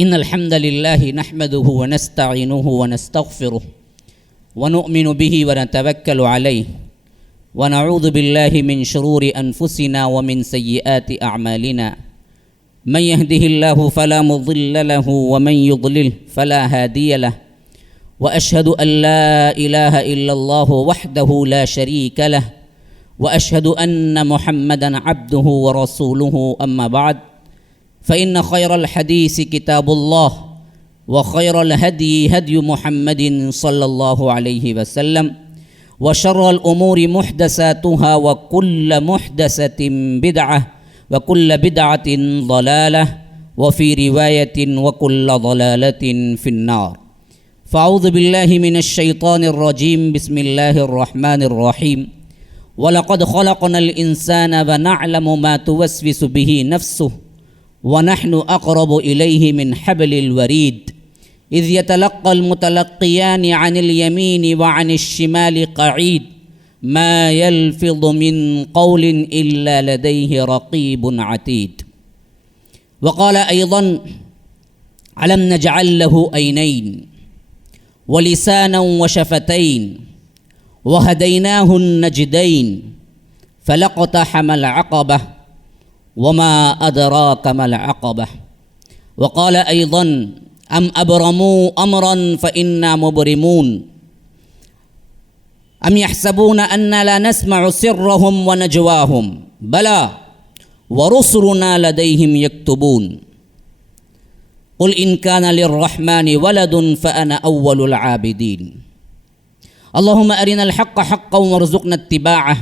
إن الحمد لله نحمده ونستعينه ونستغفره ونؤمن به ونتوكل عليه ونعوذ بالله من شرور أنفسنا ومن سيئات أعمالنا من يهده الله فلا مضل له ومن يضلل فلا هادي له وأشهد أن لا إله إلا الله وحده لا شريك له وأشهد أن محمدا عبده ورسوله أما بعد فإن خير الحديث كتاب الله وخير الهدي هدي محمد صلى الله عليه وسلم وشر الأمور محدثاتها وكل محدثة بدعة وكل بدعة ضلالة وفي رواية وكل ضلالة في النار فأعوذ بالله من الشيطان الرجيم بسم الله الرحمن الرحيم وَلَقَدْ خَلَقْنَا الْإِنسَانَ وَنَعْلَمُ مَا تُوَسْوِسُ بِهِ نَفْسُهُ وَنَحْنُ أَقْرَبُ إِلَيْهِ مِنْ حَبْلِ الْوَرِيدِ إِذْ يَتَلَقَّى الْمُتَلَقِّيَانِ عَنِ الْيَمِينِ وَعَنِ الشِّمَالِ قَعِيدٌ مَا يَلْفِظُ مِنْ قَوْلٍ إِلَّا لَدَيْهِ رَقِيبٌ عَتِيدٌ وقال أيضا ألم نجعل له عينين ولسانا وشفتين وهديناه النجدين فلاقتحم العقبة وما أدراك ما العقبة وقال أيضا أم أبرموا أمرا فإنا مبرمون أم يحسبون أن لا نسمع سرهم ونجواهم بلى ورسلنا لديهم يكتبون قل إن كان للرحمن ولد فأنا أول العابدين اللهم أرنا الحق حقا وارزقنا اتباعه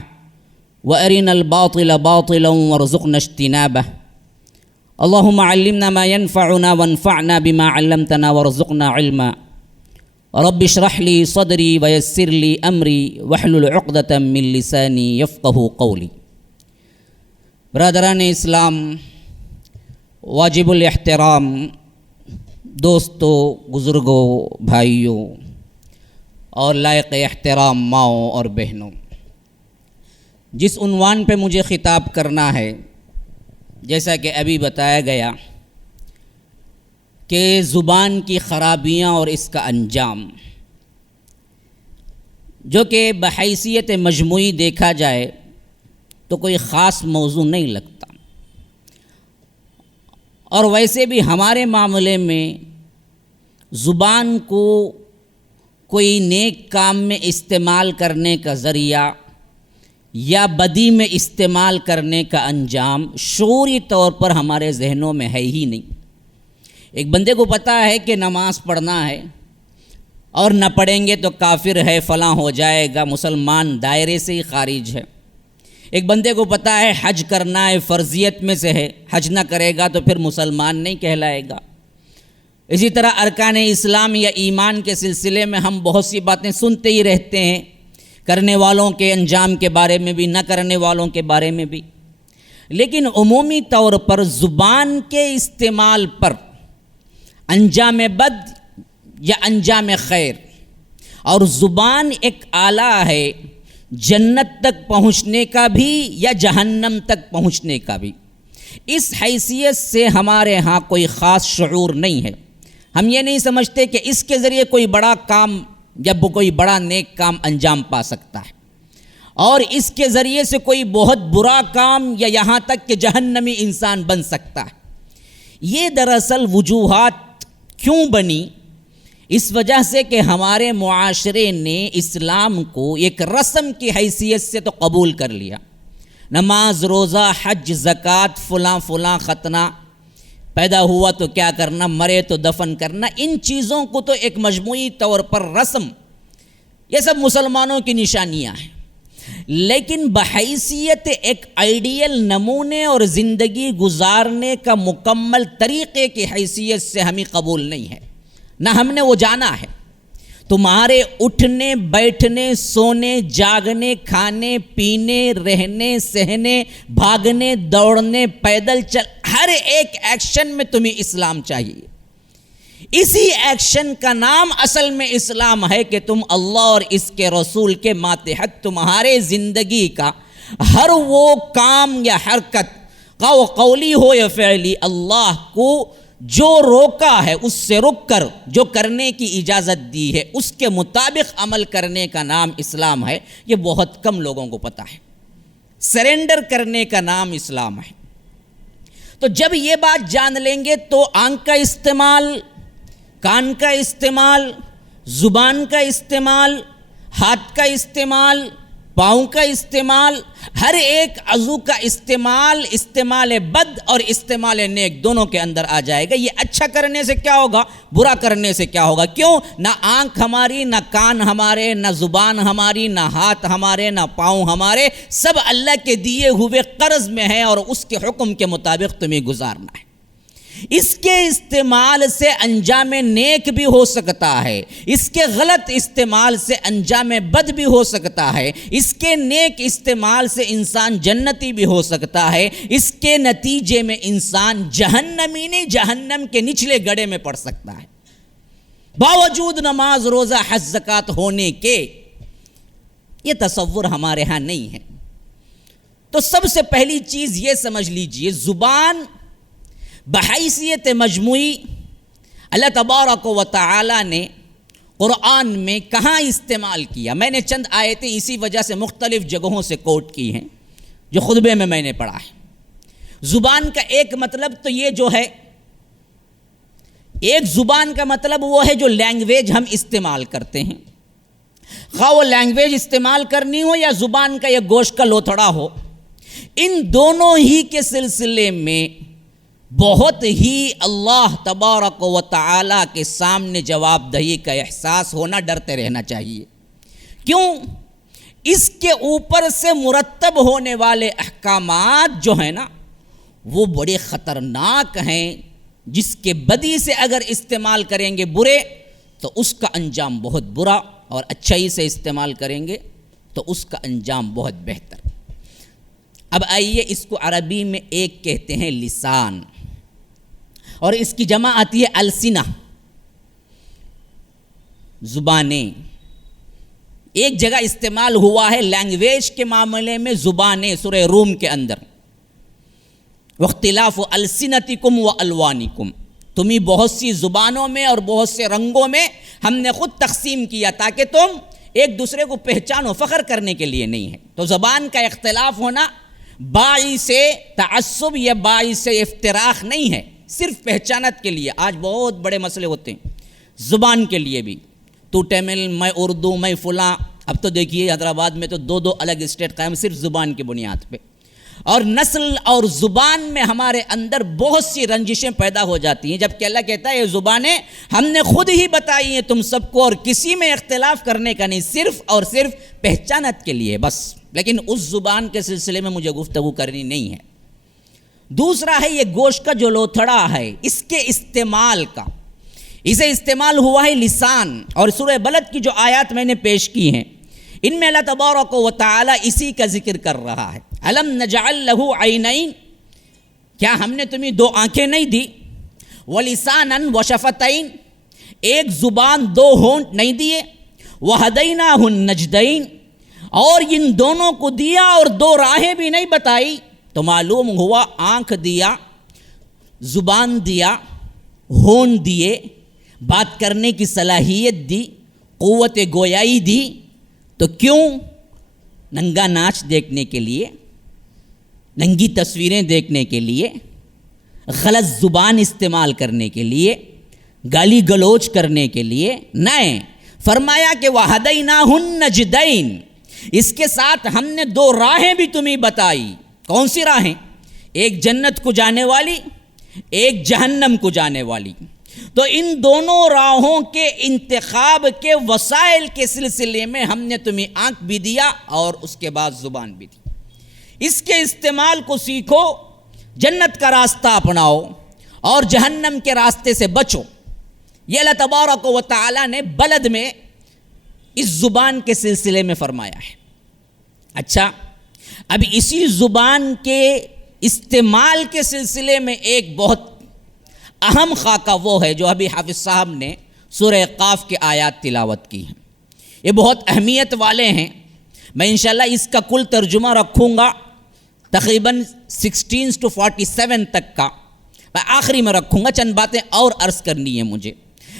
وأرنا الباطل باطلا وارزقنا اجتنابه اللهم علمنا ما ينفعنا وانفعنا بما علمتنا وارزقنا علما رب اشرح لي صدري ويسر لي أمري واحلل عقدة من لساني يفقه قولي برادران اسلام، واجب الاحترام دوستوں، بزرگوں، بھائیوں اور لائق احترام ماؤں اور بہنوں، جس عنوان پہ مجھے خطاب کرنا ہے، جیسا کہ ابھی بتایا گیا کہ زبان کی خرابیاں اور اس کا انجام، جو کہ بحیثیت مجموعی دیکھا جائے تو کوئی خاص موضوع نہیں لگتا، اور ویسے بھی ہمارے معاملے میں زبان کو کوئی نیک کام میں استعمال کرنے کا ذریعہ یا بدی میں استعمال کرنے کا انجام شعوری طور پر ہمارے ذہنوں میں ہے ہی نہیں۔ ایک بندے کو پتہ ہے کہ نماز پڑھنا ہے اور نہ پڑھیں گے تو کافر ہے، فلاں ہو جائے گا، مسلمان دائرے سے ہی خارج ہے۔ ایک بندے کو پتہ ہے حج کرنا ہے، فرضیت میں سے ہے، حج نہ کرے گا تو پھر مسلمان نہیں کہلائے گا۔ اسی طرح ارکان اسلام یا ایمان کے سلسلے میں ہم بہت سی باتیں سنتے ہی رہتے ہیں، کرنے والوں کے انجام کے بارے میں بھی، نہ کرنے والوں کے بارے میں بھی، لیکن عمومی طور پر زبان کے استعمال پر انجام بد یا انجام خیر، اور زبان ایک آلہ ہے جنت تک پہنچنے کا بھی یا جہنم تک پہنچنے کا بھی، اس حیثیت سے ہمارے ہاں کوئی خاص شعور نہیں ہے۔ ہم یہ نہیں سمجھتے کہ اس کے ذریعے کوئی بڑا کام یا کوئی بڑا نیک کام انجام پا سکتا ہے، اور اس کے ذریعے سے کوئی بہت برا کام یا یہاں تک کہ جہنمی انسان بن سکتا ہے۔ یہ دراصل وجوہات کیوں بنی؟ اس وجہ سے کہ ہمارے معاشرے نے اسلام کو ایک رسم کی حیثیت سے تو قبول کر لیا۔ نماز، روزہ، حج، زکوٰۃ، فلاں فلاں ختنہ، پیدا ہوا تو کیا کرنا، مرے تو دفن کرنا، ان چیزوں کو تو ایک مجموعی طور پر رسم، یہ سب مسلمانوں کی نشانیاں ہیں، لیکن بحیثیت ایک آئیڈیل نمونے اور زندگی گزارنے کا مکمل طریقے کی حیثیت سے ہمیں قبول نہیں ہے، نہ ہم نے وہ جانا ہے۔ تمہارے اٹھنے، بیٹھنے، سونے، جاگنے، کھانے، پینے، رہنے، سہنے، بھاگنے، دوڑنے، پیدل چل، ہر ایک ایکشن میں تمہیں اسلام چاہیے۔ اسی ایکشن کا نام اصل میں اسلام ہے کہ تم اللہ اور اس کے رسول کے ماتحت تمہارے زندگی کا ہر وہ کام یا حرکت، قولی ہو یا فعلی، اللہ کو جو روکا ہے اس سے رک کر جو کرنے کی اجازت دی ہے اس کے مطابق عمل کرنے کا نام اسلام ہے، یہ بہت کم لوگوں کو پتہ ہے۔ سرنڈر کرنے کا نام اسلام ہے۔ تو جب یہ بات جان لیں گے تو آنکھ کا استعمال، کان کا استعمال، زبان کا استعمال، ہاتھ کا استعمال، پاؤں کا استعمال، ہر ایک عضو کا استعمال بد اور استعمال نیک دونوں کے اندر آ جائے گا۔ یہ اچھا کرنے سے کیا ہوگا، برا کرنے سے کیا ہوگا؟ کیوں؟ نہ آنکھ ہماری، نہ کان ہمارے، نہ زبان ہماری، نہ ہاتھ ہمارے، نہ پاؤں ہمارے، سب اللہ کے دیے ہوئے قرض میں ہیں اور اس کے حکم کے مطابق تمہیں گزارنا ہے۔ اس کے استعمال سے انجام نیک بھی ہو سکتا ہے، اس کے غلط استعمال سے انجام بد بھی ہو سکتا ہے، اس کے نیک استعمال سے انسان جنتی بھی ہو سکتا ہے، اس کے نتیجے میں انسان جہنمی نہیں جہنم کے نچلے گڑھے میں پڑ سکتا ہے، باوجود نماز روزہ حج زکوٰۃ ہونے کے۔ یہ تصور ہمارے ہاں نہیں ہے۔ تو سب سے پہلی چیز یہ سمجھ لیجئے، زبان بحیثیت مجموعی اللہ تبارک و تعالی نے قرآن میں کہاں استعمال کیا؟ میں نے چند آیتیں اسی وجہ سے مختلف جگہوں سے کوٹ کی ہیں جو خطبے میں نے پڑھا ہے۔ زبان کا ایک مطلب تو یہ جو ہے، ایک زبان کا مطلب وہ ہے جو لینگویج ہم استعمال کرتے ہیں، خواہ وہ لینگویج استعمال کرنی ہو یا زبان کا یہ گوشت کا لوتھڑا ہو، ان دونوں ہی کے سلسلے میں بہت ہی اللہ تبارک و تعالی کے سامنے جواب دہی کا احساس ہونا، ڈرتے رہنا چاہیے۔ کیوں؟ اس کے اوپر سے مرتب ہونے والے احکامات جو ہیں نا وہ بڑے خطرناک ہیں، جس کے بدی سے اگر استعمال کریں گے برے تو اس کا انجام بہت برا، اور اچھائی سے استعمال کریں گے تو اس کا انجام بہت بہتر۔ اب آئیے، اس کو عربی میں ایک کہتے ہیں لسان، اور اس کی جمع آتی ہے السنہ، زبانیں۔ ایک جگہ استعمال ہوا ہے لینگویج کے معاملے میں زبانیں، سورہ روم کے اندر، واختلاف السنتکم والوانکم، تمہیں بہت سی زبانوں میں اور بہت سے رنگوں میں ہم نے خود تقسیم کیا تاکہ تم ایک دوسرے کو پہچانو، فخر کرنے کے لیے نہیں ہے۔ تو زبان کا اختلاف ہونا باعث تعصب یا باعث افتراق نہیں ہے، صرف پہچانت کے لیے۔ آج بہت بڑے مسئلے ہوتے ہیں زبان کے لیے بھی، تو تمل، میں اردو، میں فلاں۔ اب تو دیکھیے حیدرآباد میں تو دو الگ اسٹیٹ قائم صرف زبان کی بنیاد پہ، اور نسل اور زبان میں ہمارے اندر بہت سی رنجشیں پیدا ہو جاتی ہیں، جبکہ اللہ کہتا ہے یہ زبانیں ہم نے خود ہی بتائی ہیں تم سب کو، اور کسی میں اختلاف کرنے کا نہیں، صرف اور صرف پہچانت کے لیے بس۔ لیکن اس زبان کے سلسلے میں مجھے گفتگو کرنی نہیں ہے۔ دوسرا ہے یہ گوشت کا جو لوتھڑا ہے، اس کے استعمال کا، اسے استعمال ہوا ہے لسان، اور سورہ بلد کی جو آیات میں نے پیش کی ہیں ان میں اللہ تبارک و تعالی اسی کا ذکر کر رہا ہے۔ الم نجعل لہ عینین، کیا ہم نے تمہیں دو آنکھیں نہیں دی؟ ولسانا وشفتین، ایک زبان دو ہونٹ نہیں دیے؟ وہدیناہ النجدین، اور ان دونوں کو دیا اور دو راہیں بھی نہیں بتائی؟ تو معلوم ہوا آنکھ دیا، زبان دیا، ہونٹ دیے، بات کرنے کی صلاحیت دی، قوت گویائی دی، تو کیوں؟ ننگا ناچ دیکھنے کے لیے، ننگی تصویریں دیکھنے کے لیے، غلط زبان استعمال کرنے کے لیے، گالی گلوچ کرنے کے لیے نہیں۔ فرمایا کہ وَهَدَيْنَاهُ النَّجْدَيْنِ، اس کے ساتھ ہم نے دو راہیں بھی تمہیں بتائی۔ کون سی راہیں؟ ایک جنت کو جانے والی، ایک جہنم کو جانے والی۔ تو ان دونوں راہوں کے انتخاب کے وسائل کے سلسلے میں ہم نے تمہیں آنکھ بھی دیا اور اس کے بعد زبان بھی دی۔ اس کے استعمال کو سیکھو، جنت کا راستہ اپناؤ اور جہنم کے راستے سے بچو۔ یہ اللہ تبارک و تعالی نے بلد میں اس زبان کے سلسلے میں فرمایا ہے۔ اچھا، اب اسی زبان کے استعمال کے سلسلے میں ایک بہت اہم خاکہ وہ ہے جو ابھی حافظ صاحب نے سورہ قاف کے آیات تلاوت کی ہیں۔ یہ بہت اہمیت والے ہیں۔ میں انشاءاللہ اس کا کل ترجمہ رکھوں گا تقریباً 16 to 47 تک کا۔ میں آخری میں رکھوں گا، چند باتیں اور عرض کرنی ہے مجھے،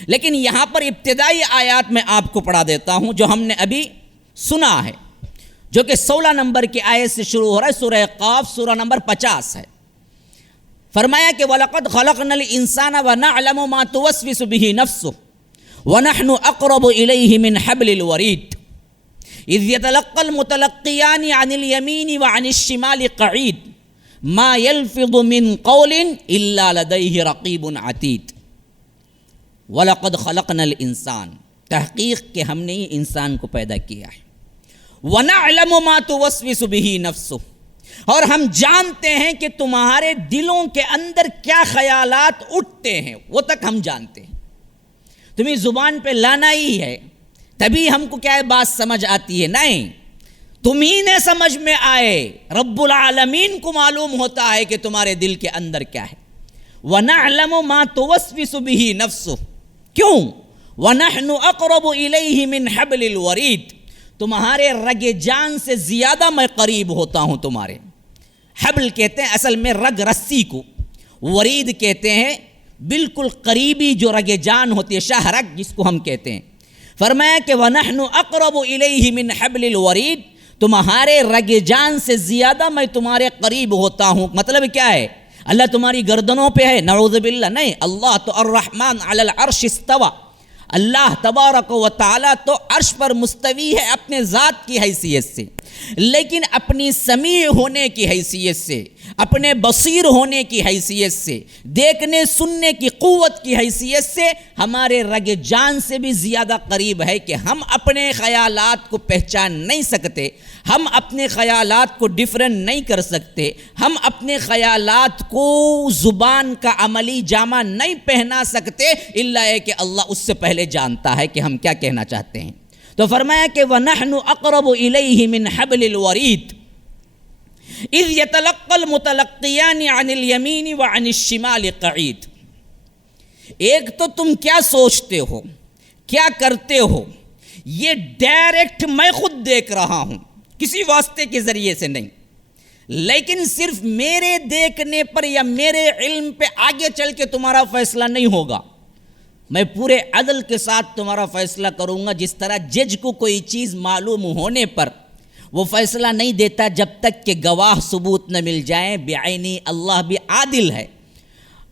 لیکن یہاں پر ابتدائی آیات میں آپ کو پڑھا دیتا ہوں جو ہم نے ابھی سنا ہے، جو کہ 16 نمبر کی آیت سے شروع ہو رہا ہے، سورہ قاف، سورہ نمبر 50 ہے۔ فرمایا کہ وَلَقَدْ خَلَقْنَا الْإِنسَانَ وَنَعْلَمُ مَا تُوَسْوِسُ بِهِ نَفْسُهُ وَنَحْنُ أَقْرَبُ إِلَيْهِ مِنْ حَبْلِ الْوَرِيدِ إِذْ يَتَلَقَّى الْمُتَلَقِّيَانِ عَنِ الْيَمِينِ وَعَنِ الشِّمَالِ قَعِيدٌ مَا يَلْفِظُ مِنْ قَوْلٍ إِلَّا لَدَيْهِ رَقِيبٌ عَتِيدٌ۔ وَلَقَدْ خَلَقْنَا الْإِنسَانَ، تحقیق کہ ہم نے انسان کو پیدا کیا ہے، وَنَعْلَمُ مَا تُوَسْوِسُ بِهِ نَفْسُهُ، اور ہم جانتے ہیں کہ تمہارے دلوں کے اندر کیا خیالات اٹھتے ہیں، وہ تک ہم جانتے ہیں۔ تمہیں زبان پہ لانا ہی ہے تبھی ہم کو کیا ہے بات سمجھ آتی ہے، نہیں، تمہیں نے سمجھ میں آئے، رب العالمین کو معلوم ہوتا ہے کہ تمہارے دل کے اندر کیا ہے۔ وَنَعْلَمُ مَا تُوَسْوِسُ بِهِ نَفْسُهُ، کیوں؟ وَنَحْنُ أَقْرَبُ إِلَيْهِ مِنْ حَبْلِ الْوَرِيدِ، تمہارے رگ جان سے زیادہ میں قریب ہوتا ہوں تمہارے۔ حبل کہتے ہیں اصل میں رگ رسی کو، ورید کہتے ہیں بالکل قریبی جو رگ جان ہوتی ہے، شاہ رگ جس کو ہم کہتے ہیں۔ فرمایا کہ وَنَحْنُ أَقْرَبُ إِلَيْهِ مِنْ حَبْلِ الْوَرِيدِ، تمہارے رگ جان سے زیادہ میں تمہارے قریب ہوتا ہوں۔ مطلب کیا ہے؟ اللہ تمہاری گردنوں پہ ہے؟ نعوذ باللہ، نہیں، اللہ تو الرحمن علی العرش استوى، اللہ تبارک و تعالیٰ تو عرش پر مستوی ہے اپنے ذات کی حیثیت سے، لیکن اپنی سمیع ہونے کی حیثیت سے، اپنے بصیر ہونے کی حیثیت سے، دیکھنے سننے کی قوت کی حیثیت سے ہمارے رگ جان سے بھی زیادہ قریب ہے کہ ہم اپنے خیالات کو پہچان نہیں سکتے، ہم اپنے خیالات کو ڈیفرنٹ نہیں کر سکتے، ہم اپنے خیالات کو زبان کا عملی جامہ نہیں پہنا سکتے، الا ہے کہ اللہ اس سے پہلے جانتا ہے کہ ہم کیا کہنا چاہتے ہیں۔ تو فرمایا کہ وَنَحْنُ أَقْرَبُ إِلَيْهِ مِنْ حَبْلِ الْوَرِيدِ إِذْ يَتَلَقَّى الْمُتَلَقِّيَانِ عَنِ الْيَمِينِ وَعَنِ الشِّمَالِ قَعِيدٌ، ایک تو تم کیا سوچتے ہو، کیا کرتے ہو، یہ ڈائریکٹ میں خود دیکھ رہا ہوں، کسی واسطے کے ذریعے سے نہیں، لیکن صرف میرے دیکھنے پر یا میرے علم پہ آگے چل کے تمہارا فیصلہ نہیں ہوگا، میں پورے عدل کے ساتھ تمہارا فیصلہ کروں گا۔ جس طرح جج کو کوئی چیز معلوم ہونے پر وہ فیصلہ نہیں دیتا جب تک کہ گواہ ثبوت نہ مل جائیں، بعینی اللہ بھی عادل ہے،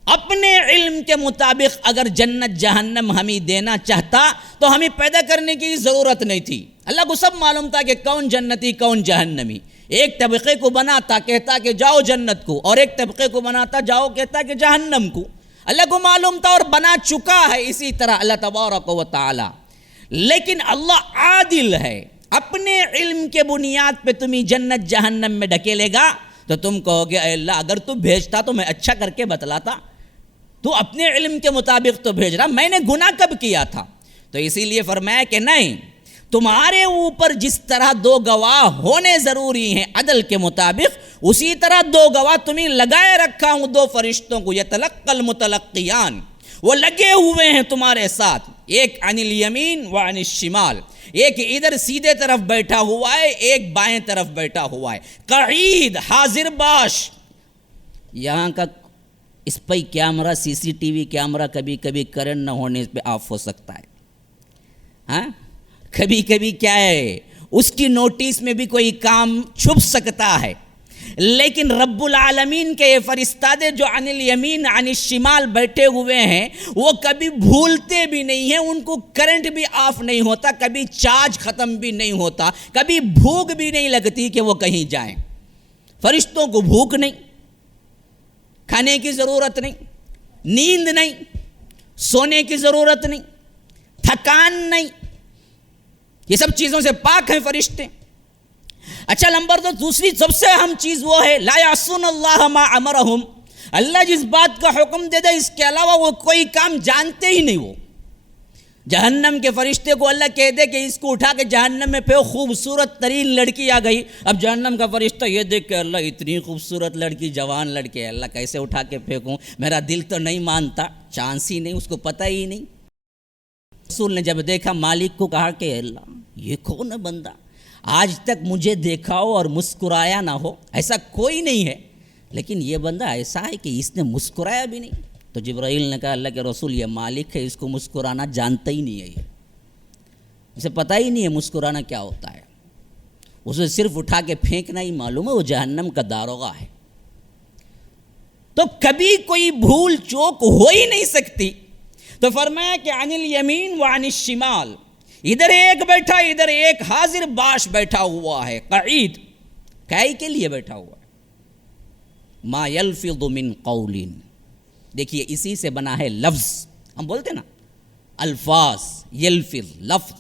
اپنے علم کے مطابق اگر جنت جہنم ہمیں دینا چاہتا تو ہمیں پیدا کرنے کی ضرورت نہیں تھی، اللہ کو سب معلوم تھا کہ کون جنتی کون جہنمی، ایک طبقے کو بناتا کہتا کہ جاؤ جنت کو، اور ایک طبقے کو بناتا جاؤ کہتا کہ جہنم کو، اللہ کو معلوم تھا اور بنا چکا ہے، اسی طرح اللہ تبارک و تعالی، لیکن اللہ عادل ہے، اپنے علم کے بنیاد پہ تمہیں جنت جہنم میں ڈھکیلے گا تو تم کہو گے اے اللہ اگر تو بھیجتا تو میں اچھا کر کے بتلاتا، تو اپنے علم کے مطابق تو بھیج رہا، میں نے گناہ کب کیا تھا؟ تو اسی لیے فرمایا کہ نہیں، تمہارے اوپر جس طرح دو گواہ ہونے ضروری ہیں عدل کے مطابق، اسی طرح دو گواہ تمہیں لگائے رکھا ہوں، دو فرشتوں کو، یتلقى المتلقیان، وہ لگے ہوئے ہیں تمہارے ساتھ، ایک عن الیمین وعن الشمال، ایک ادھر سیدھے طرف بیٹھا ہوا ہے، ایک بائیں طرف بیٹھا ہوا ہے، قعید، حاضر باش۔ یہاں کا اسپائی کیمرہ، سی سی ٹی وی کیمرہ کبھی کبھی کرنٹ نہ ہونے پہ آف ہو سکتا ہے، ہاں، کبھی کبھی کیا ہے اس کی نوٹس میں بھی کوئی کام چھپ سکتا ہے، لیکن رب العالمین کے یہ فرشتادے جو عن الیمین عن الشمال بیٹھے ہوئے ہیں وہ کبھی بھولتے بھی نہیں ہیں، ان کو کرنٹ بھی آف نہیں ہوتا، کبھی چارج ختم بھی نہیں ہوتا، کبھی بھوک بھی نہیں لگتی کہ وہ کہیں جائیں۔ فرشتوں کو بھوک نہیں، کھانے کی ضرورت نہیں، نیند نہیں، سونے کی ضرورت نہیں، تھکان نہیں، یہ سب چیزوں سے پاک ہیں فرشتے۔ اچھا نمبر دو، دوسری سب سے اہم چیز وہ ہے لا یعصون اللہ ما امرہم، اللہ جس بات کا حکم دے دے اس کے علاوہ وہ کوئی کام جانتے ہی نہیں۔ وہ جہنم کے فرشتے کو اللہ کہہ دے کہ اس کو اٹھا کے جہنم میں پھینکو، خوبصورت ترین لڑکی آ گئی، اب جہنم کا فرشتہ یہ دیکھ کہ اللہ اتنی خوبصورت لڑکی، جوان لڑکی ہے، اللہ کیسے اٹھا کے پھینکوں، میرا دل تو نہیں مانتا، چانس ہی نہیں، اس کو پتہ ہی نہیں۔ رسول نے جب دیکھا مالک کو کہا کہ اللہ یہ کون ہے بندہ، آج تک مجھے دیکھا ہو اور مسکرایا نہ ہو، ایسا کوئی نہیں ہے، لیکن یہ بندہ ایسا ہے کہ اس نے مسکرایا بھی نہیں. تو جبرائیل نے کہا اللہ کے رسول یہ مالک ہے، اس کو مسکرانا جانتا ہی نہیں ہے، یہ اسے پتہ ہی نہیں ہے مسکرانا کیا ہوتا ہے، اسے صرف اٹھا کے پھینکنا ہی معلوم ہے، وہ جہنم کا داروغہ ہے. تو کبھی کوئی بھول چوک ہو ہی نہیں سکتی. تو فرمایا کہ عن الیمین وعن الشمال، ادھر ایک بیٹھا ادھر ایک حاضر باش بیٹھا ہوا ہے، قعید کائی کے لیے بیٹھا ہوا ہے. ما یلفظ من قول، دیکھیے اسی سے بنا ہے لفظ. ہم بولتے نا الفاظ، یلفظ لفظ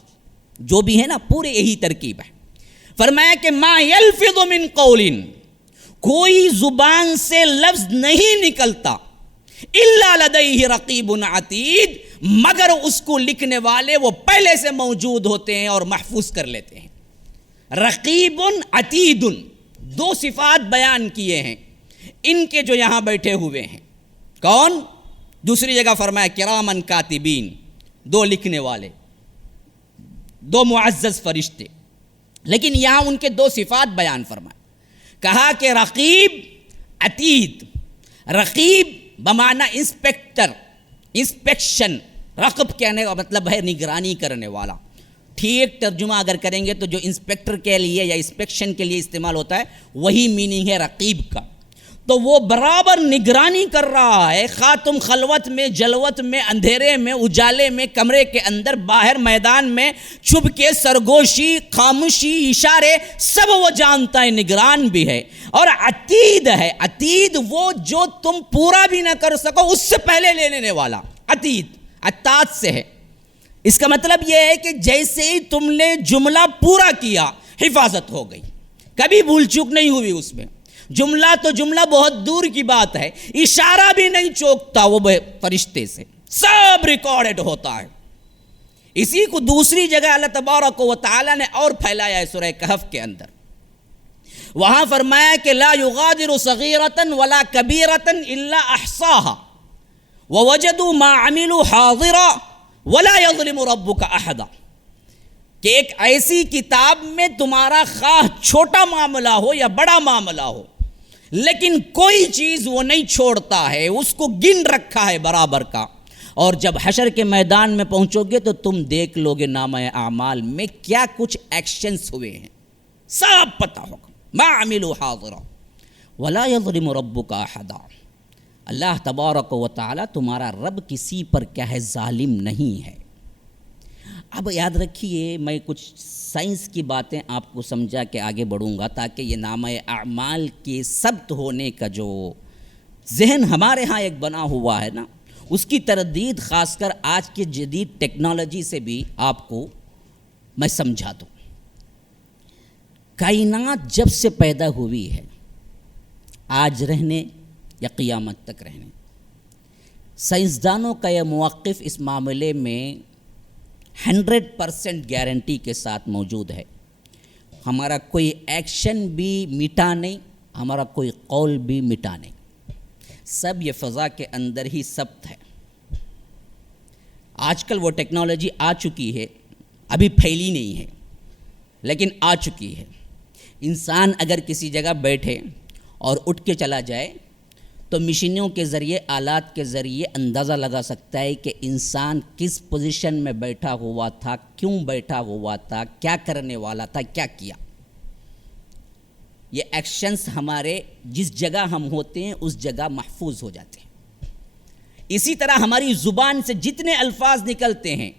جو بھی ہے نا پورے یہی ترکیب ہے. فرمایا کہ ما یلفظ من قول، کوئی زبان سے لفظ نہیں نکلتا الا لدیہ رقیب عتید، مگر اس کو لکھنے والے وہ پہلے سے موجود ہوتے ہیں اور محفوظ کر لیتے ہیں. رقیب عتید، دو صفات بیان کیے ہیں ان کے جو یہاں بیٹھے ہوئے ہیں. کون؟ دوسری جگہ فرمایا کرامن کاتبین، دو لکھنے والے، دو معزز فرشتے. لیکن یہاں ان کے دو صفات بیان فرمائے. کہا کہ رقیب عتید. رقیب بمعنی انسپیکٹر، انسپیکشن، رقب کہنے کا مطلب ہے نگرانی کرنے والا. ٹھیک ترجمہ اگر کریں گے تو جو انسپیکٹر کے لیے یا انسپیکشن کے لیے استعمال ہوتا ہے وہی میننگ ہے رقیب کا. تو وہ برابر نگرانی کر رہا ہے، خواہ تم خلوت میں، جلوت میں، اندھیرے میں، اجالے میں، کمرے کے اندر، باہر میدان میں، چھپ کے، سرگوشی، خاموشی، اشارے، سب وہ جانتا ہے، نگران بھی ہے. اور عتید ہے، عتید وہ جو تم پورا بھی نہ کر سکو اس سے پہلے لے لینے والا. عتید عتاد سے ہے. اس کا مطلب یہ ہے کہ جیسے ہی تم نے جملہ پورا کیا حفاظت ہو گئی، کبھی بھول چوک نہیں ہوئی اس میں. جملہ تو جملہ بہت دور کی بات ہے، اشارہ بھی نہیں چوکتا وہ فرشتے سے، سب ریکارڈڈ ہوتا ہے. اسی کو دوسری جگہ اللہ تبارک و تعالی نے اور پھیلایا ہے سورہ کہف کے اندر. وہاں فرمایا کہ لا یغادر صغیرۃ ولا کبیرۃ الا احصاها ووجدوا ما عملوا حاضرا ولا یظلم ربک احدا، کہ ایک ایسی کتاب میں تمہارا خواہ چھوٹا معاملہ ہو یا بڑا معاملہ ہو، لیکن کوئی چیز وہ نہیں چھوڑتا ہے، اس کو گن رکھا ہے برابر کا. اور جب حشر کے میدان میں پہنچو گے تو تم دیکھ لو گے نامہ اعمال میں کیا کچھ ایکشنز ہوئے ہیں، سب پتہ ہوگا. ما عملوا حاضرا ولا یظلم ربک احدا، اللہ تبارک و تعالی تمہارا رب کسی پر کیا ہے ظالم نہیں ہے. اب یاد رکھیے میں کچھ سائنس کی باتیں آپ کو سمجھا کے آگے بڑھوں گا تاکہ یہ نامہ اعمال کے ثبت ہونے کا جو ذہن ہمارے ہاں ایک بنا ہوا ہے نا اس کی تردید خاص کر آج کے جدید ٹیکنالوجی سے بھی آپ کو میں سمجھا دوں. کائنات جب سے پیدا ہوئی ہے آج رہنے یا قیامت تک رہنے، سائنسدانوں کا یہ موقف اس معاملے میں 100% گارنٹی کے ساتھ موجود ہے. ہمارا کوئی ایکشن بھی مٹا نہیں، ہمارا کوئی قول بھی مٹا نہیں، سب یہ فضا کے اندر ہی ثبت ہے. آج کل وہ ٹیکنالوجی آ چکی ہے، ابھی پھیلی نہیں ہے لیکن آ چکی ہے. انسان اگر کسی جگہ بیٹھے اور اٹھ کے چلا جائے تو مشینوں کے ذریعے، آلات کے ذریعے اندازہ لگا سکتا ہے کہ انسان کس پوزیشن میں بیٹھا ہوا تھا، کیوں بیٹھا ہوا تھا، کیا کرنے والا تھا، کیا کیا. یہ ایکشنز ہمارے جس جگہ ہم ہوتے ہیں اس جگہ محفوظ ہو جاتے ہیں. اسی طرح ہماری زبان سے جتنے الفاظ نکلتے ہیں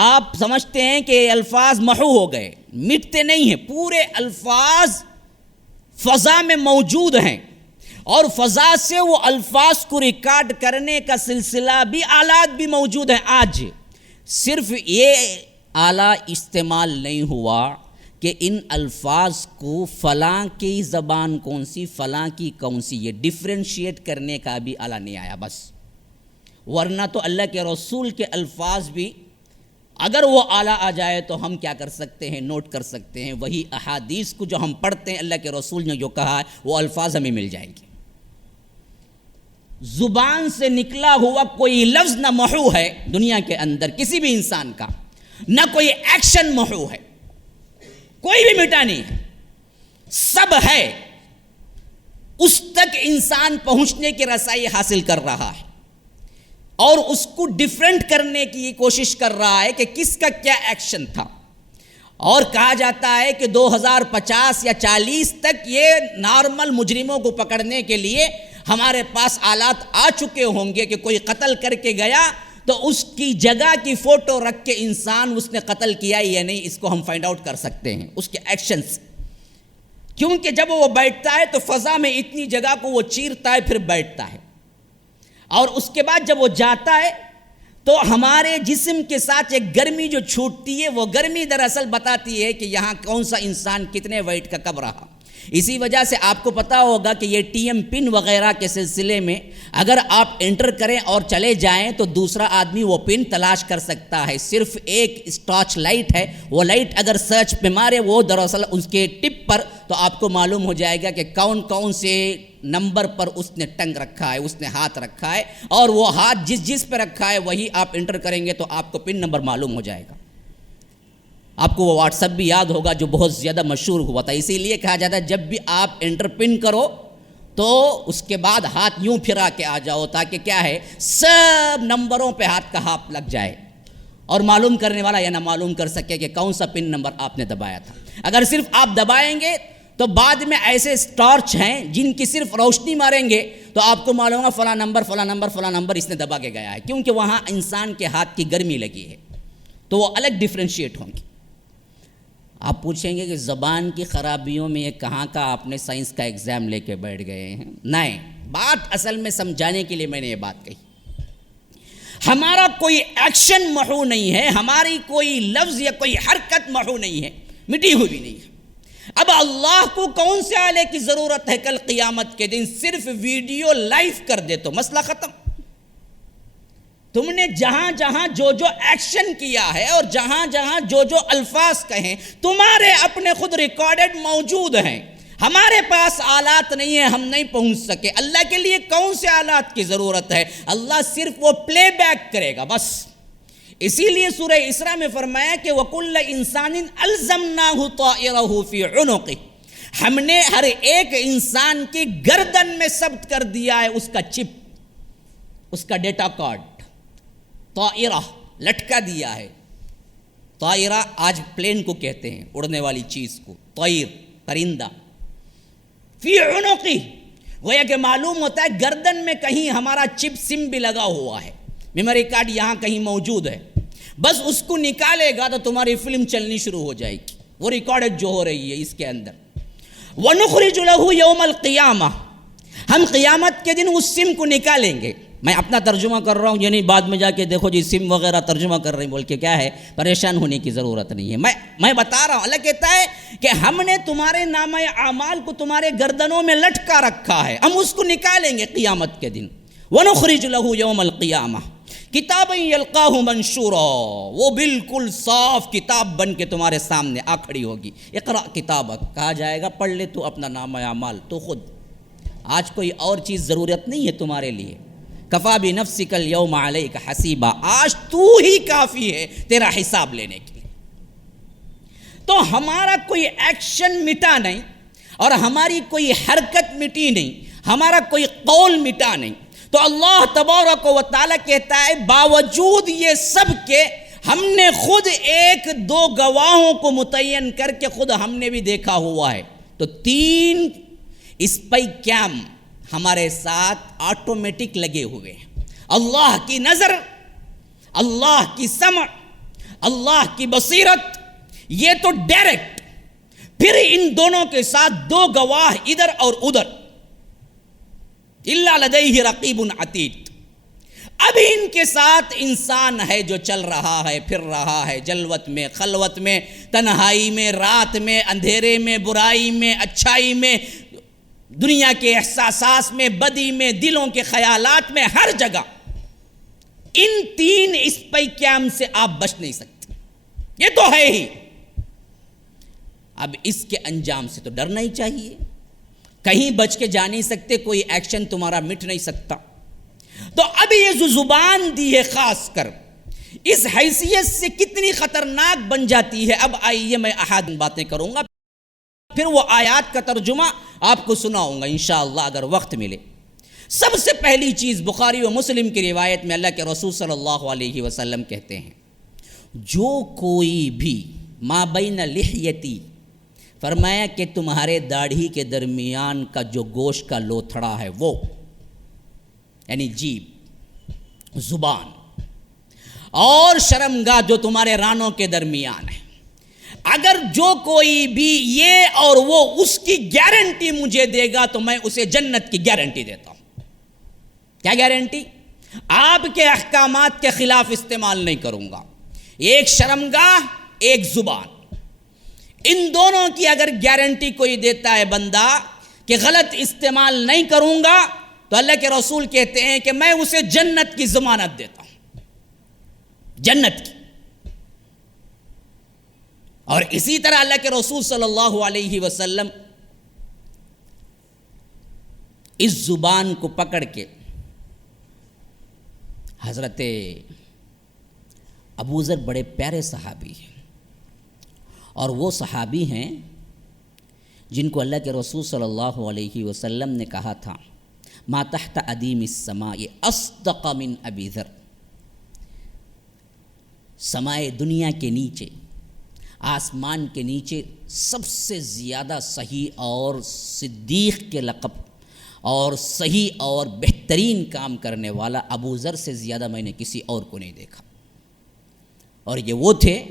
آپ سمجھتے ہیں کہ یہ الفاظ محو ہو گئے، مٹتے نہیں ہیں. پورے الفاظ فضا میں موجود ہیں اور فضا سے وہ الفاظ کو ریکارڈ کرنے کا سلسلہ بھی، آلات بھی موجود ہیں. آج صرف یہ آلہ استعمال نہیں ہوا کہ ان الفاظ کو فلاں کی زبان کون سی، فلاں کی کون سی، یہ ڈیفرینشیٹ کرنے کا بھی آلہ نہیں آیا بس. ورنہ تو اللہ کے رسول کے الفاظ بھی اگر وہ آلہ آ جائے تو ہم کیا کر سکتے ہیں، نوٹ کر سکتے ہیں. وہی احادیث کو جو ہم پڑھتے ہیں اللہ کے رسول نے جو کہا ہے وہ الفاظ ہمیں مل جائیں گے. زبان سے نکلا ہوا کوئی لفظ نہ محو ہے دنیا کے اندر کسی بھی انسان کا، نہ کوئی ایکشن محو ہے، کوئی بھی مٹا نہیں ہے، سب ہے. اس تک انسان پہنچنے کی رسائی حاصل کر رہا ہے اور اس کو ڈیفرنٹ کرنے کی کوشش کر رہا ہے کہ کس کا کیا ایکشن تھا. اور کہا جاتا ہے کہ 2050 یا 40 تک یہ نارمل مجرموں کو پکڑنے کے لیے ہمارے پاس آلات آ چکے ہوں گے کہ کوئی قتل کر کے گیا تو اس کی جگہ کی فوٹو رکھ کے انسان اس نے قتل کیا یا نہیں اس کو ہم فائنڈ آؤٹ کر سکتے ہیں اس کے ایکشنز. کیونکہ جب وہ بیٹھتا ہے تو فضا میں اتنی جگہ کو وہ چیرتا ہے پھر بیٹھتا ہے اور اس کے بعد جب وہ جاتا ہے تو ہمارے جسم کے ساتھ ایک گرمی جو چھوٹتی ہے وہ گرمی دراصل بتاتی ہے کہ یہاں کون سا انسان کتنے ویٹ کا کب رہا. اسی وجہ سے آپ کو پتا ہوگا کہ یہ ٹی ایم پن وغیرہ کے سلسلے میں اگر آپ انٹر کریں اور چلے جائیں تو دوسرا آدمی وہ پن تلاش کر سکتا ہے. صرف ایک ٹارچ لائٹ ہے, وہ لائٹ اگر سرچ پہ مارے وہ دراصل اس کے ٹپ پر تو آپ کو معلوم ہو جائے گا کہ کون کون سے نمبر پر اس نے ٹنگ رکھا ہے, اس نے ہاتھ رکھا ہے, اور وہ ہاتھ جس پہ رکھا ہے وہی آپ انٹر کریں گے تو آپ کو پن نمبر معلوم ہو جائے گا. آپ کو وہ واٹس ایپ بھی یاد ہوگا جو بہت زیادہ مشہور ہوا تھا. اسی لیے کہا جاتا ہے جب بھی آپ انٹر پن کرو تو اس کے بعد ہاتھ یوں پھرا کے آ جاؤ تاکہ کیا ہے سب نمبروں پہ ہاتھ کا ہاتھ لگ جائے اور معلوم کرنے والا یہ نہ معلوم کر سکے کہ کون سا پن نمبر آپ نے دبایا تھا. اگر صرف آپ دبائیں گے تو بعد میں ایسے ٹارچ ہیں جن کی صرف روشنی ماریں گے تو آپ کو معلوم ہوگا فلاں نمبر فلاں نمبر فلاں نمبر اس نے دبا کے گیا ہے, کیونکہ وہاں انسان کے ہاتھ کی گرمی لگی ہے تو وہ الگ ڈفرینشیٹ ہوں گی. آپ پوچھیں گے کہ زبان کی خرابیوں میں یہ کہاں کا آپ نے سائنس کا ایگزام لے کے بیٹھ گئے ہیں. نہیں, بات اصل میں سمجھانے کے لیے میں نے یہ بات کہی. ہمارا کوئی ایکشن محو نہیں ہے, ہماری کوئی لفظ یا کوئی حرکت محو نہیں ہے, مٹی ہوئی بھی نہیں ہے. اب اللہ کو کون سے آلے کی ضرورت ہے کل قیامت کے دن؟ صرف ویڈیو لائیو کر دے تو مسئلہ ختم. تم نے جہاں جہاں جو ایکشن کیا ہے اور جہاں جہاں جو الفاظ کہیں تمہارے اپنے خود ریکارڈڈ موجود ہیں. ہمارے پاس آلات نہیں ہیں, ہم نہیں پہنچ سکے. اللہ کے لیے کون سے آلات کی ضرورت ہے؟ اللہ صرف وہ پلے بیک کرے گا بس. اسی لیے سورہ اسراء میں فرمایا کہ وَكُلَّ إِنسَانٍ أَلْزَمْنَاهُ طَائِرَهُ فِي عُنُقِهِ, ہم نے ہر ایک انسان کی گردن میں ثبت کر دیا ہے اس کا چپ, اس کا ڈیٹا کارڈ. طائرہ لٹکا دیا ہے. طائرہ آج پلین کو کہتے ہیں, اڑنے والی چیز کو, طیر پرندہ. فی عنقی, گویا کہ معلوم ہوتا ہے گردن میں کہیں ہمارا چپ سم بھی لگا ہوا ہے, میموری کارڈ یہاں کہیں موجود ہے. بس اس کو نکالے گا تو تمہاری فلم چلنی شروع ہو جائے گی, وہ ریکارڈ جو ہو رہی ہے اس کے اندر. وَنُخْرِجُ لَهُ يَوْمَ الْقِيَامَةِ, ہم قیامت کے دن اس سم کو نکالیں گے. میں اپنا ترجمہ کر رہا ہوں, یعنی بعد میں جا کے دیکھو جی سم وغیرہ ترجمہ کر رہے ہیں بول کے کیا ہے, پریشان ہونے کی ضرورت نہیں ہے. میں بتا رہا ہوں, اللہ کہتا ہے کہ ہم نے تمہارے نامہ اعمال کو تمہارے گردنوں میں لٹکا رکھا ہے, ہم اس کو نکالیں گے قیامت کے دن. وَنُخْرِجُ لَهُ يَوْمَ الْقِيَامَةِ کتابًا يَلْقَاهُ مَنشُورًا, وہ بالکل صاف کتاب بن کے تمہارے سامنے آ کھڑی ہوگی. اقرأ کتابک, کہا جائے گا پڑھ لے تو اپنا نامہ اعمال تو خود. آج کوئی اور چیز ضرورت نہیں ہے تمہارے لیے. کفا بنفسک اليوم علیک حسیبا, آج تو ہی کافی ہے تیرا حساب لینے کے لیے. تو ہمارا کوئی ایکشن مٹا نہیں اور ہماری کوئی حرکت مٹی نہیں, ہمارا کوئی قول مٹا نہیں. تو اللہ تبارک و تعالیٰ کہتا ہے باوجود یہ سب کے ہم نے خود ایک دو گواہوں کو متعین کر کے خود ہم نے بھی دیکھا ہوا ہے. تو 3 اسپائی کیم ہمارے ساتھ آٹومیٹک لگے ہوئے ہیں. اللہ کی نظر, اللہ کی سمع, اللہ کی بصیرت, یہ تو ڈائریکٹ. پھر ان دونوں کے ساتھ 2 گواہ ادھر اور ادھر. الا لدیہ رقیب عتید, اب ان کے ساتھ انسان ہے جو چل رہا ہے, پھر رہا ہے, جلوت میں, خلوت میں, تنہائی میں, رات میں, اندھیرے میں, برائی میں, اچھائی میں, دنیا کے احساسات میں, بدی میں, دلوں کے خیالات میں, ہر جگہ. ان 3 اسپائی کیم سے آپ بچ نہیں سکتے, یہ تو ہے ہی. اب اس کے انجام سے تو ڈرنا ہی چاہیے. کہیں بچ کے جا نہیں سکتے, کوئی ایکشن تمہارا مٹ نہیں سکتا. تو اب یہ جو زبان دی ہے خاص کر اس حیثیت سے کتنی خطرناک بن جاتی ہے. اب آئیے میں احاد باتیں کروں گا. پھر وہ آیات کا ترجمہ آپ کو سناؤں گا انشاءاللہ اگر وقت ملے۔ سب سے پہلی چیز بخاری و مسلم کی روایت میں اللہ کے رسول صلی اللہ علیہ وسلم کہتے ہیں، جو کوئی بھی ما بین لحیتی، فرمایا کہ تمہارے داڑھی کے درمیان کا جو گوشت کا لوتھڑا ہے وہ، یعنی جیب، زبان، اور شرمگاہ جو تمہارے رانوں کے درمیان ہے، اگر جو کوئی بھی یہ اور وہ اس کی گارنٹی مجھے دے گا تو میں اسے جنت کی گارنٹی دیتا ہوں۔ کیا گارنٹی؟ آپ کے احکامات کے خلاف استعمال نہیں کروں گا، ایک شرمگاہ ایک زبان، ان دونوں کی اگر گارنٹی کوئی دیتا ہے بندہ کہ غلط استعمال نہیں کروں گا، تو اللہ کے رسول کہتے ہیں کہ میں اسے جنت کی ضمانت دیتا ہوں، جنت کی۔ اور اسی طرح اللہ کے رسول صلی اللہ علیہ وسلم اس زبان کو پکڑ کے حضرت ابوذر بڑے پیارے صحابی ہیں، اور وہ صحابی ہیں جن کو اللہ کے رسول صلی اللہ علیہ وسلم نے کہا تھا ما تحت ادیم السماء اصدق من ابی ذر، سمائے دنیا کے نیچے، آسمان کے نیچے سب سے زیادہ صحیح اور صدیق کے لقب اور صحیح اور بہترین کام کرنے والا ابو ذر سے زیادہ میں نے کسی اور کو نہیں دیکھا۔ اور یہ وہ تھے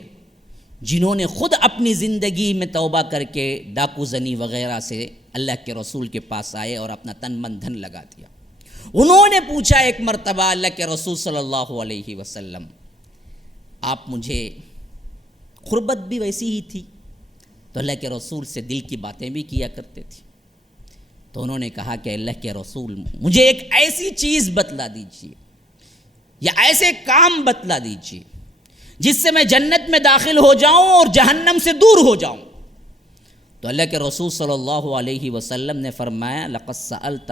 جنہوں نے خود اپنی زندگی میں توبہ کر کے ڈاکو زنی وغیرہ سے اللہ کے رسول کے پاس آئے اور اپنا تن من دھن لگا دیا۔ انہوں نے پوچھا ایک مرتبہ اللہ کے رسول صلی اللہ علیہ وسلم، آپ مجھے، قربت بھی ویسی ہی تھی تو اللہ کے رسول سے دل کی باتیں بھی کیا کرتے تھے، تو انہوں نے کہا کہ اللہ کے رسول مجھے ایک ایسی چیز بتلا دیجیے یا ایسے کام بتلا دیجیے جس سے میں جنت میں داخل ہو جاؤں اور جہنم سے دور ہو جاؤں۔ تو اللہ کے رسول صلی اللہ علیہ وسلم نے فرمایا لقد سألت،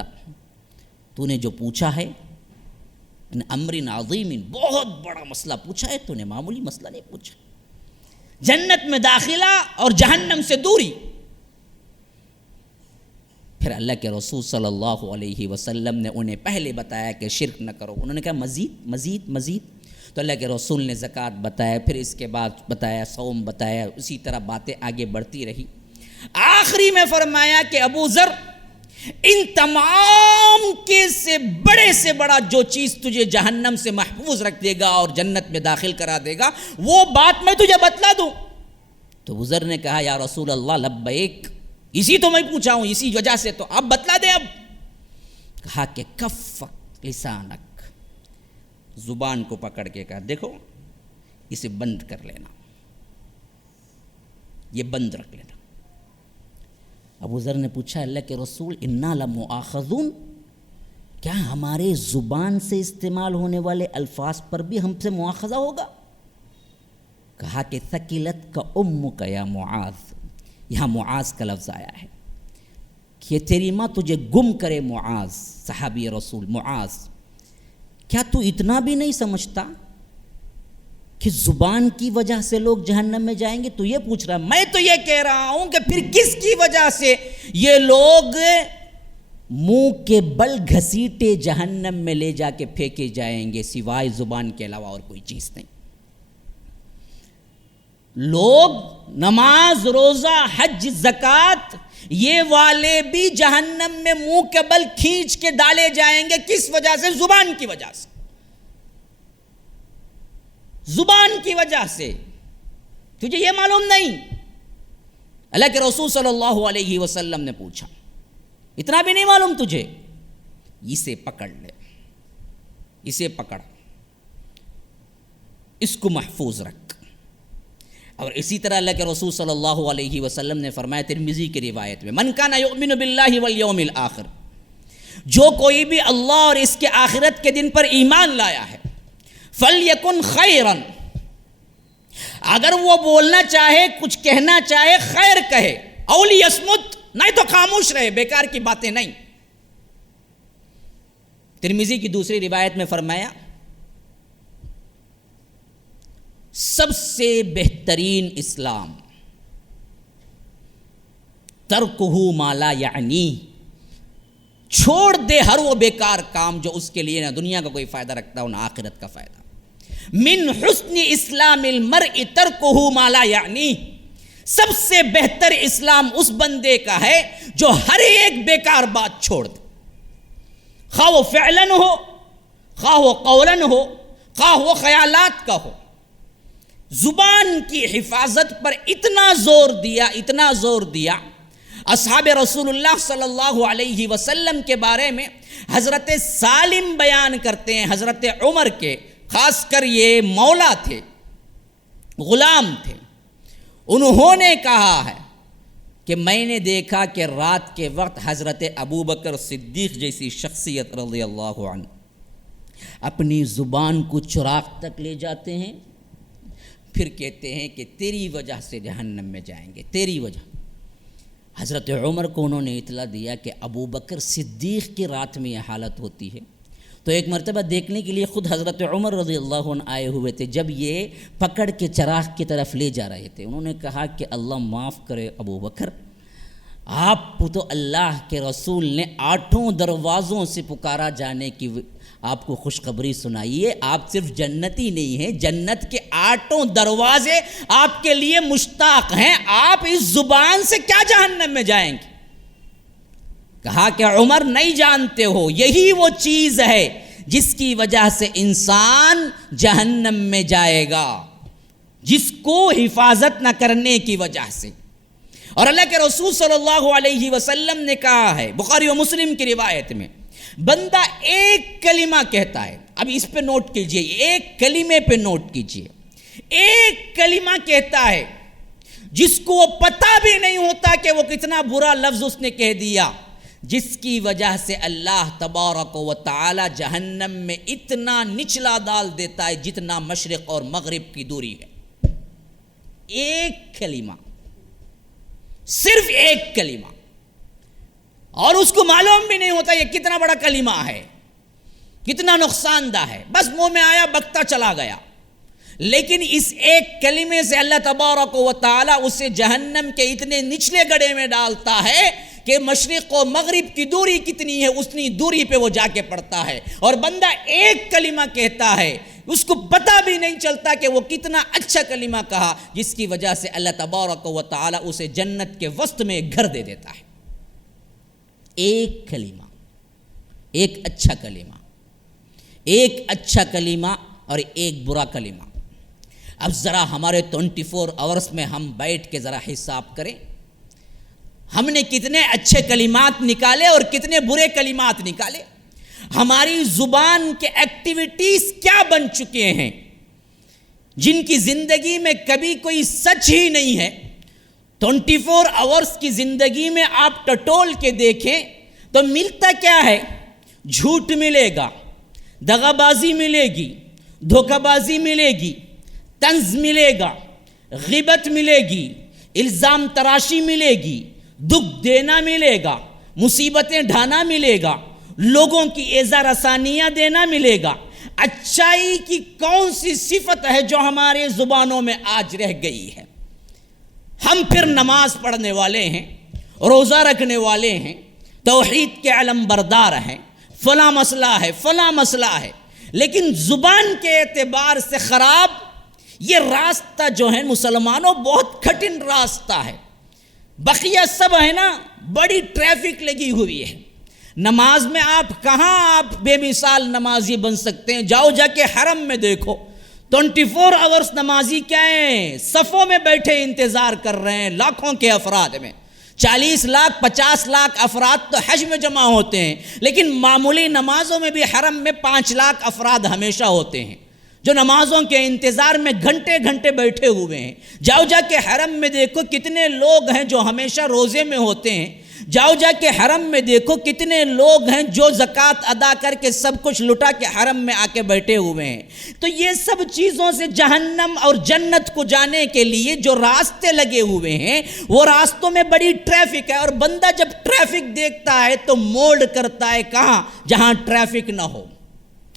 تو نے جو پوچھا ہے ان امر عظیم، بہت بڑا مسئلہ پوچھا ہے، تو نے معمولی مسئلہ نہیں پوچھا، جنت میں داخلہ اور جہنم سے دوری۔ پھر اللہ کے رسول صلی اللہ علیہ وسلم نے انہیں پہلے بتایا کہ شرک نہ کرو، انہوں نے کہا مزید مزید مزید، تو اللہ کے رسول نے زکوٰۃ بتایا، پھر اس کے بعد بتایا صوم بتایا، اسی طرح باتیں آگے بڑھتی رہی۔ آخری میں فرمایا کہ ابو ذر، ان تمام کے سے بڑا جو چیز تجھے جہنم سے محفوظ رکھ دے گا اور جنت میں داخل کرا دے گا وہ بات میں تجھے بتلا دوں۔ تو ابو ذر نے کہا یا رسول اللہ لبیک، اسی تو میں پوچھا ہوں، اسی وجہ سے تو اب بتلا دیں۔ اب کہا کہ کفک لسانک، زبان کو پکڑ کے کہا دیکھو اسے بند کر لینا، یہ بند رکھ لینا۔ ابو ذر نے پوچھا اللہ کے رسول انا لمؤاخذون، کیا ہمارے زبان سے استعمال ہونے والے الفاظ پر بھی ہم سے مؤاخذہ ہوگا؟ کہا کہ ثقلت کا امک یا معاذ، یہاں معاذ کا لفظ آیا ہے کہ تیری ماں تجھے گم کرے معاذ، صحابی رسول معاذ، کیا تو اتنا بھی نہیں سمجھتا کہ زبان کی وجہ سے لوگ جہنم میں جائیں گے؟ تو یہ پوچھ رہا، میں تو یہ کہہ رہا ہوں کہ پھر کس کی وجہ سے یہ لوگ منہ کے بل گھسیٹے جہنم میں لے جا کے پھینکے جائیں گے، سوائے زبان کے علاوہ اور کوئی چیز نہیں۔ لوگ نماز، روزہ، حج، زکوٰۃ یہ والے بھی جہنم میں منہ کے بل کھینچ کے ڈالے جائیں گے، کس وجہ سے؟ زبان کی وجہ سے، زبان کی وجہ سے۔ تجھے یہ معلوم نہیں؟ اللہ کے رسول صلی اللہ علیہ وسلم نے پوچھا اتنا بھی نہیں معلوم تجھے؟ اسے پکڑ لے، اسے پکڑ، اس کو محفوظ رکھ۔ اور اسی طرح اللہ کے رسول صلی اللہ علیہ وسلم نے فرمایا ترمذی کی روایت میں من کان یؤمن باللہ والیوم الآخر، جو کوئی بھی اللہ اور اس کے آخرت کے دن پر ایمان لایا ہے، فلیکن خیرن، اگر وہ بولنا چاہے، کچھ کہنا چاہے، خیر کہے، او لیصمت، نہیں تو خاموش رہے، بیکار کی باتیں نہیں۔ ترمذی کی دوسری روایت میں فرمایا سب سے بہترین اسلام ترکہ ما لا یعنی، چھوڑ دے ہر وہ بیکار کام جو اس کے لیے نہ دنیا کا کوئی فائدہ رکھتا ہو نہ آخرت کا فائدہ۔ من حسن اسلام المرء ترکہ ما لا یعنی، سب سے بہتر اسلام اس بندے کا ہے جو ہر ایک بیکار بات چھوڑ دے، خواہ وہ فعلاً ہو، خواہ وہ قولاً ہو، خواہ وہ خیالات کا ہو۔ زبان کی حفاظت پر اتنا زور دیا اصحاب رسول اللہ صلی اللہ علیہ وسلم کے بارے میں حضرت سالم بیان کرتے ہیں، حضرت عمر کے، خاص کر یہ مولا تھے، غلام تھے، انہوں نے کہا ہے کہ میں نے دیکھا کہ رات کے وقت حضرت ابوبکر صدیق جیسی شخصیت رضی اللہ عنہ اپنی زبان کو چراغ تک لے جاتے ہیں، پھر کہتے ہیں کہ تیری وجہ سے جہنم میں جائیں گے، تیری وجہ۔ حضرت عمر کو انہوں نے اطلاع دیا کہ ابوبکر صدیق کی رات میں یہ حالت ہوتی ہے، تو ایک مرتبہ دیکھنے کے لیے خود حضرت عمر رضی اللہ عنہ آئے ہوئے تھے۔ جب یہ پکڑ کے چراغ کی طرف لے جا رہے تھے، انہوں نے کہا کہ اللہ معاف کرے ابوبکر، آپ کو تو اللہ کے رسول نے 8 دروازوں سے پکارا جانے کی آپ کو خوشخبری سنائی ہے، آپ صرف جنتی نہیں ہیں، جنت کے 8 دروازے آپ کے لیے مشتاق ہیں، آپ اس زبان سے کیا جہنم میں جائیں گے؟ کہا کہ عمر نہیں جانتے ہو، یہی وہ چیز ہے جس کی وجہ سے انسان جہنم میں جائے گا، جس کو حفاظت نہ کرنے کی وجہ سے۔ اور اللہ کے رسول صلی اللہ علیہ وسلم نے کہا ہے بخاری و مسلم کی روایت میں، بندہ ایک کلمہ کہتا ہے، اب اس پہ نوٹ کیجئے، ایک کلمے پہ نوٹ کیجئے، ایک کلمہ کہتا ہے جس کو وہ پتہ بھی نہیں ہوتا کہ وہ کتنا برا لفظ اس نے کہہ دیا، جس کی وجہ سے اللہ تبارک و تعالی جہنم میں اتنا نچلا ڈال دیتا ہے جتنا مشرق اور مغرب کی دوری ہے۔ ایک کلمہ، صرف ایک کلمہ، اور اس کو معلوم بھی نہیں ہوتا یہ کتنا بڑا کلمہ ہے، کتنا نقصان دہ ہے، بس منہ میں آیا بکتا چلا گیا۔ لیکن اس ایک کلمے سے اللہ تبارک و تعالی اسے جہنم کے اتنے نچلے گڑھے میں ڈالتا ہے کہ مشرق و مغرب کی دوری کتنی ہے اتنی دوری پہ وہ جا کے پڑتا ہے، اور بندہ ایک کلمہ کہتا ہے، اس کو پتہ بھی نہیں چلتا کہ وہ کتنا اچھا کلمہ کہا، جس کی وجہ سے اللہ تبارک و تعالی اسے جنت کے وسط میں ایک گھر دے دیتا ہے۔ ایک کلمہ، ایک اچھا کلمہ، ایک اچھا کلمہ اور ایک برا کلمہ۔ اب ذرا ہمارے 24 آورس میں ہم بیٹھ کے ذرا حساب کریں، ہم نے کتنے اچھے کلمات نکالے اور کتنے برے کلمات نکالے، ہماری زبان کے ایکٹیویٹیز کیا بن چکے ہیں جن کی زندگی میں کبھی کوئی سچ ہی نہیں ہے۔ 24 آورس کی زندگی میں آپ ٹٹول کے دیکھیں تو ملتا کیا ہے؟ جھوٹ ملے گا، دغا بازی ملے گی، دھوکہ بازی ملے گی، طنز ملے گا، غیبت ملے گی، الزام تراشی ملے گی، دکھ دینا ملے گا، مصیبتیں ڈھانا ملے گا، لوگوں کی ایذا رسانیاں دینا ملے گا۔ اچھائی کی کون سی صفت ہے جو ہمارے زبانوں میں آج رہ گئی ہے؟ ہم پھر نماز پڑھنے والے ہیں، روزہ رکھنے والے ہیں، توحید کے علم بردار ہیں، فلاں مسئلہ ہے فلاں مسئلہ ہے، لیکن زبان کے اعتبار سے خراب یہ راستہ جو ہے مسلمانوں بہت کٹھن راستہ ہے۔ بقیہ سب ہے نا بڑی ٹریفک لگی ہوئی ہے، نماز میں آپ کہاں آپ بے مثال نمازی بن سکتے ہیں؟ جاؤ جا کے حرم میں دیکھو، 24 آورس نمازی کیا ہیں؟ صفوں میں بیٹھے انتظار کر رہے ہیں، لاکھوں کے افراد میں، 40 لاکھ 50 لاکھ افراد تو حج میں جمع ہوتے ہیں، لیکن معمولی نمازوں میں بھی حرم میں 5 لاکھ افراد ہمیشہ ہوتے ہیں جو نمازوں کے انتظار میں گھنٹے گھنٹے بیٹھے ہوئے ہیں۔ جاؤ جا کے حرم میں دیکھو کتنے لوگ ہیں جو ہمیشہ روزے میں ہوتے ہیں، جاؤ جا کے حرم میں دیکھو کتنے لوگ ہیں جو زکوٰۃ ادا کر کے سب کچھ لٹا کے حرم میں آ کے بیٹھے ہوئے ہیں۔ تو یہ سب چیزوں سے جہنم اور جنت کو جانے کے لیے جو راستے لگے ہوئے ہیں وہ راستوں میں بڑی ٹریفک ہے، اور بندہ جب ٹریفک دیکھتا ہے تو موڑ کرتا ہے کہاں؟ جہاں ٹریفک نہ ہو۔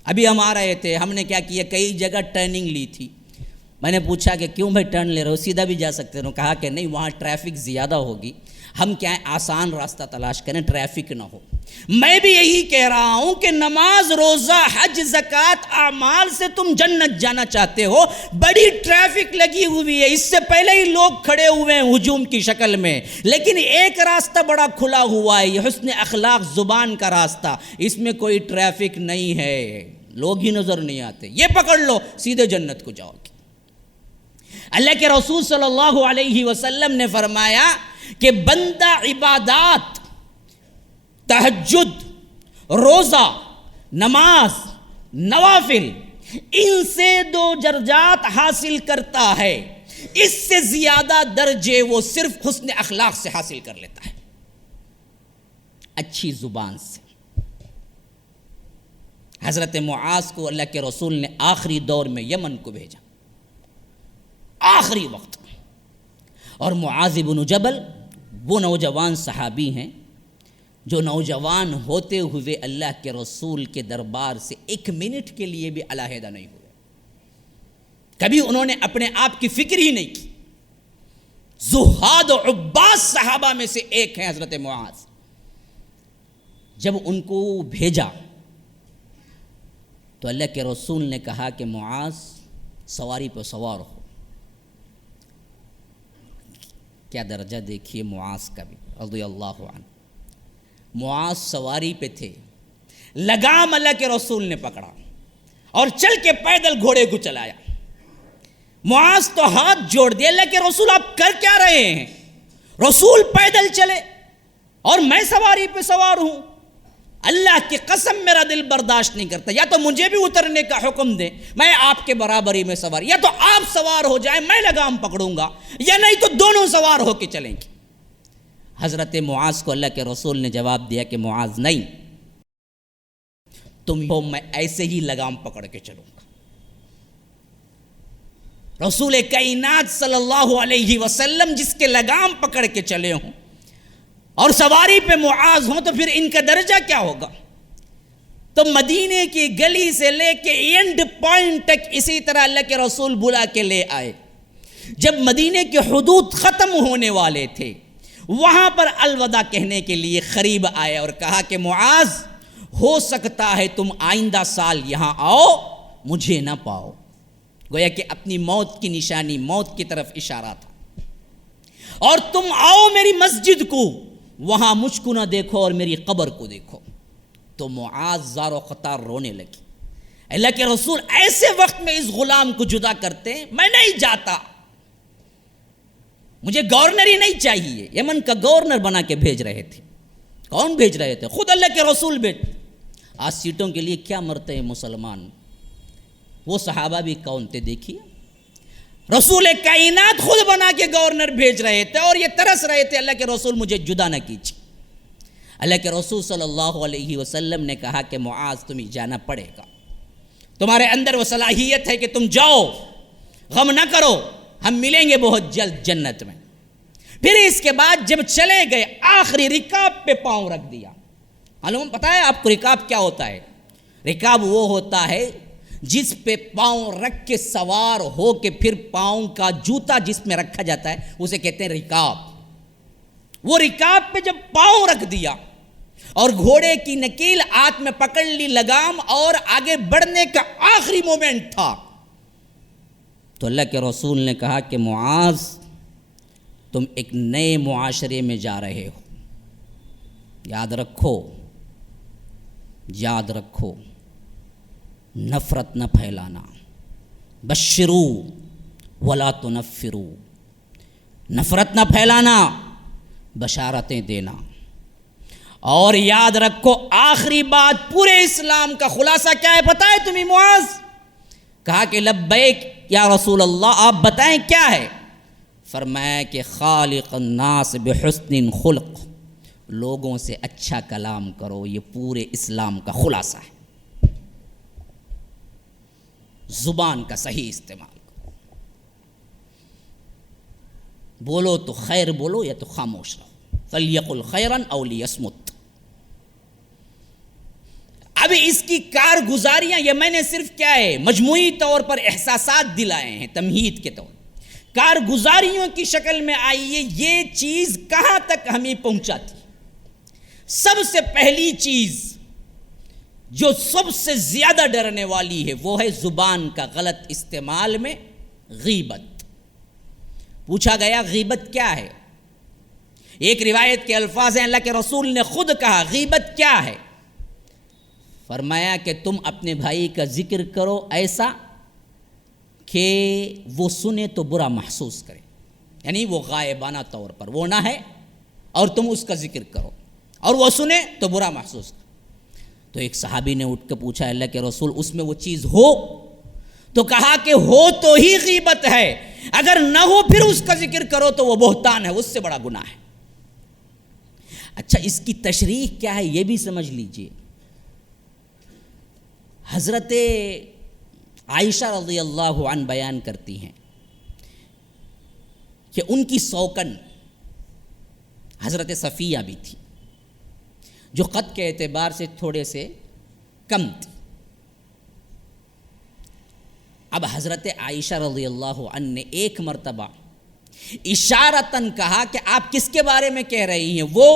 ابھی ہم آ رہے تھے، ہم نے کیا کیا، کئی جگہ ٹرننگ لی تھی۔ میں نے پوچھا کہ کیوں بھائی ٹرن لے رہے ہو، سیدھا بھی جا سکتے ہو؟ کہا کہ نہیں وہاں ٹریفک زیادہ ہوگی، ہم کیا ہے آسان راستہ تلاش کریں، ٹریفک نہ ہو۔ میں بھی یہی کہہ رہا ہوں کہ نماز، روزہ، حج، زکوٰۃ اعمال سے تم جنت جانا چاہتے ہو، بڑی ٹریفک لگی ہوئی ہے، اس سے پہلے ہی لوگ کھڑے ہوئے ہیں ہجوم کی شکل میں، لیکن ایک راستہ بڑا کھلا ہوا ہے، یہ حسن اخلاق زبان کا راستہ، اس میں کوئی ٹریفک نہیں ہے، لوگ ہی نظر نہیں آتے، یہ پکڑ لو سیدھے جنت کو جاؤ گے۔ اللہ کے رسول صلی اللہ علیہ وسلم نے فرمایا کہ بندہ عبادات، تہجد، روزہ، نماز، نوافل، ان سے 2 درجات حاصل کرتا ہے، اس سے زیادہ درجے وہ صرف حسن اخلاق سے حاصل کر لیتا ہے، اچھی زبان سے۔ حضرت معاذ کو اللہ کے رسول نے آخری دور میں یمن کو بھیجا، آخری وقت میں، اور معاذ بن جبل وہ نوجوان صحابی ہیں جو نوجوان ہوتے ہوئے اللہ کے رسول کے دربار سے 1 منٹ کے لیے بھی علیحدہ نہیں ہوئے، کبھی انہوں نے اپنے آپ کی فکر ہی نہیں کی۔ زہاد و عباد صحابہ میں سے ایک ہیں حضرت معاذ۔ جب ان کو بھیجا تو اللہ کے رسول نے کہا کہ معاذ سواری پہ سوار ہو۔ کیا درجہ دیکھیے معاذ کا بھی رضی اللہ عنہ۔ معاذ سواری پہ تھے، لگام اللہ کے رسول نے پکڑا اور چل کے پیدل گھوڑے کو چلایا۔ معاذ تو ہاتھ جوڑ دیا، اللہ کے رسول آپ کر کیا رہے ہیں؟ رسول پیدل چلے اور میں سواری پہ سوار ہوں، اللہ کی قسم میرا دل برداشت نہیں کرتا، یا تو مجھے بھی اترنے کا حکم دیں، میں آپ کے برابری میں سوار، یا تو آپ سوار ہو جائیں میں لگام پکڑوں گا، یا نہیں تو دونوں سوار ہو کے چلیں گے۔ حضرت معاذ کو اللہ کے رسول نے جواب دیا کہ معاذ نہیں، تم ہو میں ایسے ہی لگام پکڑ کے چلوں گا۔ رسول کائنات صلی اللہ علیہ وسلم جس کے لگام پکڑ کے چلے ہوں اور سواری پہ معاذ ہوں تو پھر ان کا درجہ کیا ہوگا؟ تو مدینے کی گلی سے لے کے اینڈ پوائنٹ تک اسی طرح اللہ کے رسول بلا کے لے آئے۔ جب مدینے کے حدود ختم ہونے والے تھے، وہاں پر الوداع کہنے کے لیے قریب آئے اور کہا کہ معاذ ہو سکتا ہے تم آئندہ سال یہاں آؤ، مجھے نہ پاؤ۔ گویا کہ اپنی موت کی نشانی، موت کی طرف اشارہ تھا۔ اور تم آؤ میری مسجد کو، وہاں مجھ کو نہ دیکھو اور میری قبر کو دیکھو۔ تو معاذ زار و قطار رونے لگی۔ اللہ کے رسول ایسے وقت میں اس غلام کو جدا کرتے ہیں، میں نہیں جاتا، مجھے گورنر ہی نہیں چاہیے۔ یمن کا گورنر بنا کے بھیج رہے تھے۔ کون بھیج رہے تھے؟ خود اللہ کے رسول بھیج۔ آج سیٹوں کے لیے کیا مرتے ہیں مسلمان، وہ صحابہ بھی کون تھے دیکھیے، رسول کائنات خود بنا کے گورنر بھیج رہے تھے اور یہ ترس رہے تھے اللہ کے رسول مجھے جدا نہ کیجیے۔ اللہ کے رسول صلی اللہ علیہ وسلم نے کہا کہ معاذ تمہیں جانا پڑے گا، تمہارے اندر وہ صلاحیت ہے کہ تم جاؤ، غم نہ کرو، ہم ملیں گے بہت جلد جنت میں۔ پھر اس کے بعد جب چلے گئے آخری رکاب پہ پاؤں رکھ دیا۔ معلوم پتہ ہے آپ کو رکاب کیا ہوتا ہے؟ رکاب وہ ہوتا ہے جس پہ پاؤں رکھ کے سوار ہو کے پھر پاؤں کا جوتا جس میں رکھا جاتا ہے اسے کہتے ہیں رکاب۔ وہ رکاب پہ جب پاؤں رکھ دیا اور گھوڑے کی نکیل ہاتھ میں پکڑ لی، لگام، اور آگے بڑھنے کا آخری مومنٹ تھا، تو اللہ کے رسول نے کہا کہ معاذ تم ایک نئے معاشرے میں جا رہے ہو، یاد رکھو، یاد رکھو، نفرت نہ پھیلانا، بشرو ولا تنفرو، نفرت نہ پھیلانا، بشارتیں دینا۔ اور یاد رکھو آخری بات، پورے اسلام کا خلاصہ کیا ہے پتہ ہے تمہیں معاذ؟ کہا کہ لبیک یا رسول اللہ، آپ بتائیں کیا ہے؟ فرمایا کہ خالق الناس بحسن خلق، لوگوں سے اچھا کلام کرو، یہ پورے اسلام کا خلاصہ ہے۔ زبان کا صحیح استعمال کرو، بولو تو خیر بولو یا تو خاموش رہو، فلیقل خیرا او لیصمت۔ اب اس کی کارگزاریاں، یہ میں نے صرف کیا ہے مجموعی طور پر احساسات دلائے ہیں تمہید کے طور، کارگزاریوں کی شکل میں آئیے یہ چیز کہاں تک ہمیں پہنچاتی. سب سے پہلی چیز جو سب سے زیادہ ڈرنے والی ہے وہ ہے زبان کا غلط استعمال میں غیبت. پوچھا گیا غیبت کیا ہے؟ ایک روایت کے الفاظ ہیں، اللہ کے رسول نے خود کہا غیبت کیا ہے؟ فرمایا کہ تم اپنے بھائی کا ذکر کرو ایسا کہ وہ سنے تو برا محسوس کرے، یعنی وہ غائبانہ طور پر وہ نہ ہے اور تم اس کا ذکر کرو اور وہ سنے تو برا محسوس کرے. تو ایک صحابی نے اٹھ کے پوچھا اللہ کے رسول اس میں وہ چیز ہو؟ تو کہا کہ ہو تو ہی غیبت ہے، اگر نہ ہو پھر اس کا ذکر کرو تو وہ بہتان ہے، اس سے بڑا گناہ ہے. اچھا اس کی تشریح کیا ہے یہ بھی سمجھ لیجئے. حضرت عائشہ رضی اللہ عنہ بیان کرتی ہیں کہ ان کی سوکن حضرت صفیہ بھی تھی جو قد کے اعتبار سے تھوڑے سے کم تھی. اب حضرت عائشہ رضی اللہ عنہ نے ایک مرتبہ اشارتاً کہا کہ آپ کس کے بارے میں کہہ رہی ہیں؟ وہ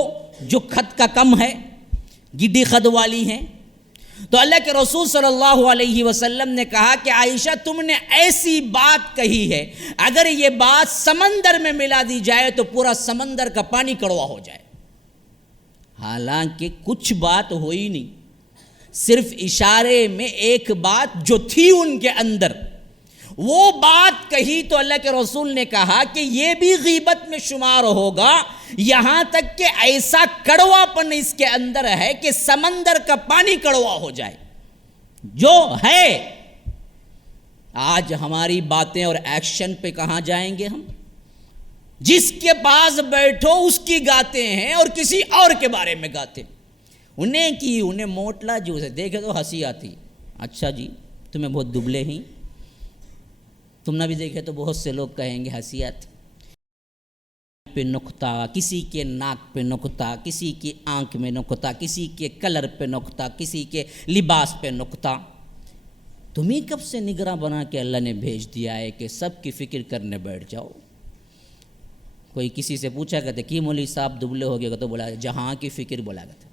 جو خط کا کم ہے، گڈی خط والی ہیں. تو اللہ کے رسول صلی اللہ علیہ وسلم نے کہا کہ عائشہ تم نے ایسی بات کہی ہے اگر یہ بات سمندر میں ملا دی جائے تو پورا سمندر کا پانی کڑوا ہو جائے. حالانکہ کچھ بات ہوئی نہیں، صرف اشارے میں ایک بات جو تھی ان کے اندر وہ بات کہی تو اللہ کے رسول نے کہا کہ یہ بھی غیبت میں شمار ہوگا، یہاں تک کہ ایسا کڑوا پن اس کے اندر ہے کہ سمندر کا پانی کڑوا ہو جائے. جو ہے آج ہماری باتیں اور ایکشن پہ کہاں جائیں گے ہم؟ جس کے پاس بیٹھو اس کی گاتے ہیں اور کسی اور کے بارے میں گاتے ہیں. انہیں موٹلا جو سے دیکھے تو ہنسی آتی. اچھا جی تمہیں بہت دبلے ہیں، تم نہ بھی دیکھے تو بہت سے لوگ کہیں گے ہنسی آتی. پہ نقطہ، کسی کے ناک پہ نقطہ، کسی کی آنکھ میں نقطہ، کسی کے کلر پہ نقطہ، کسی کے لباس پہ نقطہ. تمہیں کب سے نگراں بنا کے اللہ نے بھیج دیا ہے کہ سب کی فکر کرنے بیٹھ جاؤ؟ کوئی کسی سے پوچھا کرتے کہ مولوی صاحب دبلے ہو گئے تو بولا جہاں کی فکر بولا کرتے.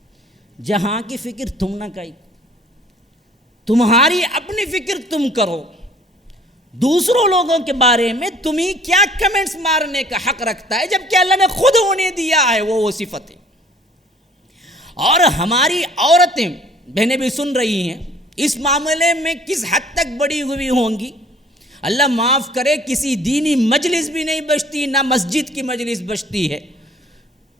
جہاں کی فکر تم نہ کہی، تمہاری اپنی فکر تم کرو. دوسروں لوگوں کے بارے میں تمہیں کیا کمنٹس مارنے کا حق رکھتا ہے جبکہ اللہ نے خود انہیں دیا ہے وہ صفتیں. اور ہماری عورتیں بہنیں بھی سن رہی ہیں اس معاملے میں کس حد تک بڑی ہوئی ہوں گی. اللہ معاف کرے کسی دینی مجلس بھی نہیں بچتی، نہ مسجد کی مجلس بچتی ہے.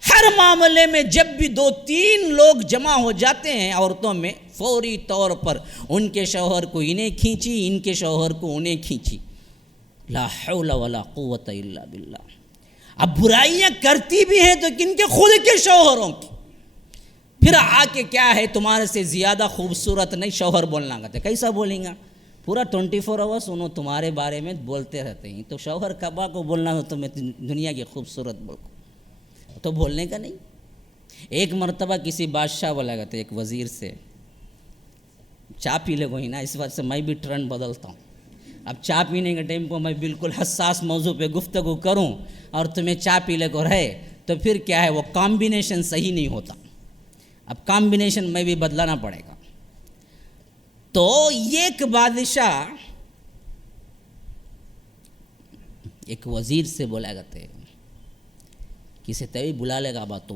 ہر معاملے میں جب بھی 2-3 لوگ جمع ہو جاتے ہیں عورتوں میں فوری طور پر ان کے شوہر کو انہیں کھینچی، ان کے شوہر کو انہیں کھینچی. لا حول ولا قوت الا باللہ. اب برائیاں کرتی بھی ہیں تو کن کے؟ خود کے شوہروں کی. پھر آ کے کیا ہے تمہارے سے زیادہ خوبصورت نہیں شوہر بولنا کہتے. کیسا بولیں گا؟ پورا 24 آورس انہوں تمہارے بارے میں بولتے رہتے ہیں. تو شوہر کبا کو بولنا ہو تو میں دنیا کی خوبصورت بول تو بولنے کا نہیں. ایک مرتبہ کسی بادشاہ بولا کرتے ایک وزیر سے چائے پی لے کوئی نا. اس وقت سے میں بھی ٹرن بدلتا ہوں. اب چائے پینے کے ٹائم کو میں بالکل حساس موضوع پہ گفتگو کروں اور تمہیں چائے پی لے کو رہے تو پھر کیا ہے وہ کامبینیشن صحیح نہیں ہوتا. اب کامبینیشن میں بھی بدلانا پڑے گا. تو ایک بادشاہ ایک وزیر سے بولا کرتے کسی طویل بلا لے گا بات تو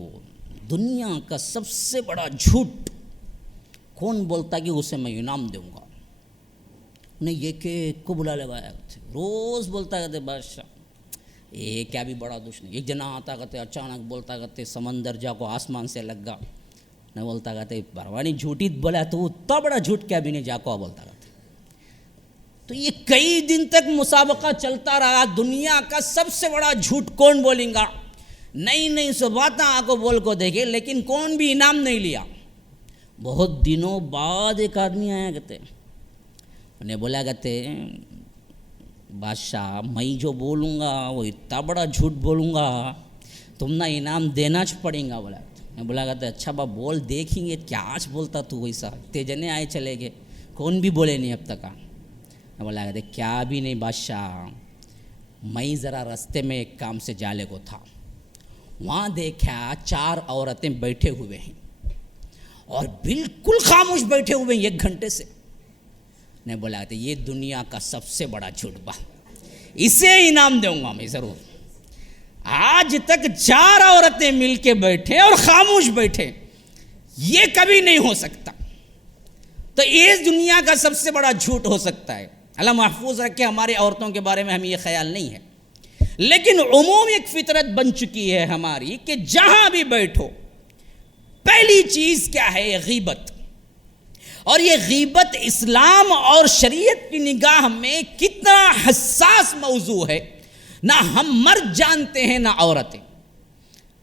دنیا کا سب سے بڑا جھوٹ کون بولتا کہ اسے میں انعام دوں گا. انہیں یہ کہ کو بلا لگایا کرتے روز بولتا کرتے بادشاہ یہ کیا بھی بڑا دشمن. ایک جنا آتا کرتے اچانک بولتا کرتے سمندر جا کو آسمان سے لگ گا. نہ بولتا کرتے پروانی جھوٹی بولا تو وہ اتنا بڑا جھوٹ کیا بھی نہیں جا کو بولتا کرتے. تو یہ کئی دن تک مسابقہ چلتا رہا دنیا کا سب سے بڑا جھوٹ کون بولیں گا. نئی سو باتیں آپ کو بول کو دیکھے لیکن کون بھی انعام نہیں لیا. بہت دنوں بعد ایک آدمی آیا کرتے انہیں بولا کرتے بادشاہ میں جو بولوں گا وہ اتنا بڑا جھوٹ بولوں گا تم نہ انعام دینا پڑیں گا. میں بولا کرتے اچھا با بول دیکھیں گے کیا آج بولتا تو ویسا. تیجنے آئے چلے گئے کون بھی بولے نہیں اب تک. میں بولا کرتے کیا بھی نہیں بادشاہ میں ذرا راستے میں ایک کام سے جانے کو تھا، وہاں دیکھا 4 عورتیں بیٹھے ہوئے ہیں اور بالکل خاموش بیٹھے ہوئے ہیں 1 گھنٹے سے. نے بولا کہ یہ دنیا کا سب سے بڑا جھوٹ، اسے انعام دوں گا میں ضرور. آج تک 4 عورتیں مل کے بیٹھے اور خاموش بیٹھے، یہ کبھی نہیں ہو سکتا. تو اس دنیا کا سب سے بڑا جھوٹ ہو سکتا ہے. اللہ محفوظ رکھے ہماری عورتوں کے بارے میں ہمیں یہ خیال نہیں ہے، لیکن عموم ایک فطرت بن چکی ہے ہماری کہ جہاں بھی بیٹھو پہلی چیز کیا ہے؟ غیبت. اور یہ غیبت اسلام اور شریعت کی نگاہ میں کتنا حساس موضوع ہے، نہ ہم مرد جانتے ہیں نہ عورتیں.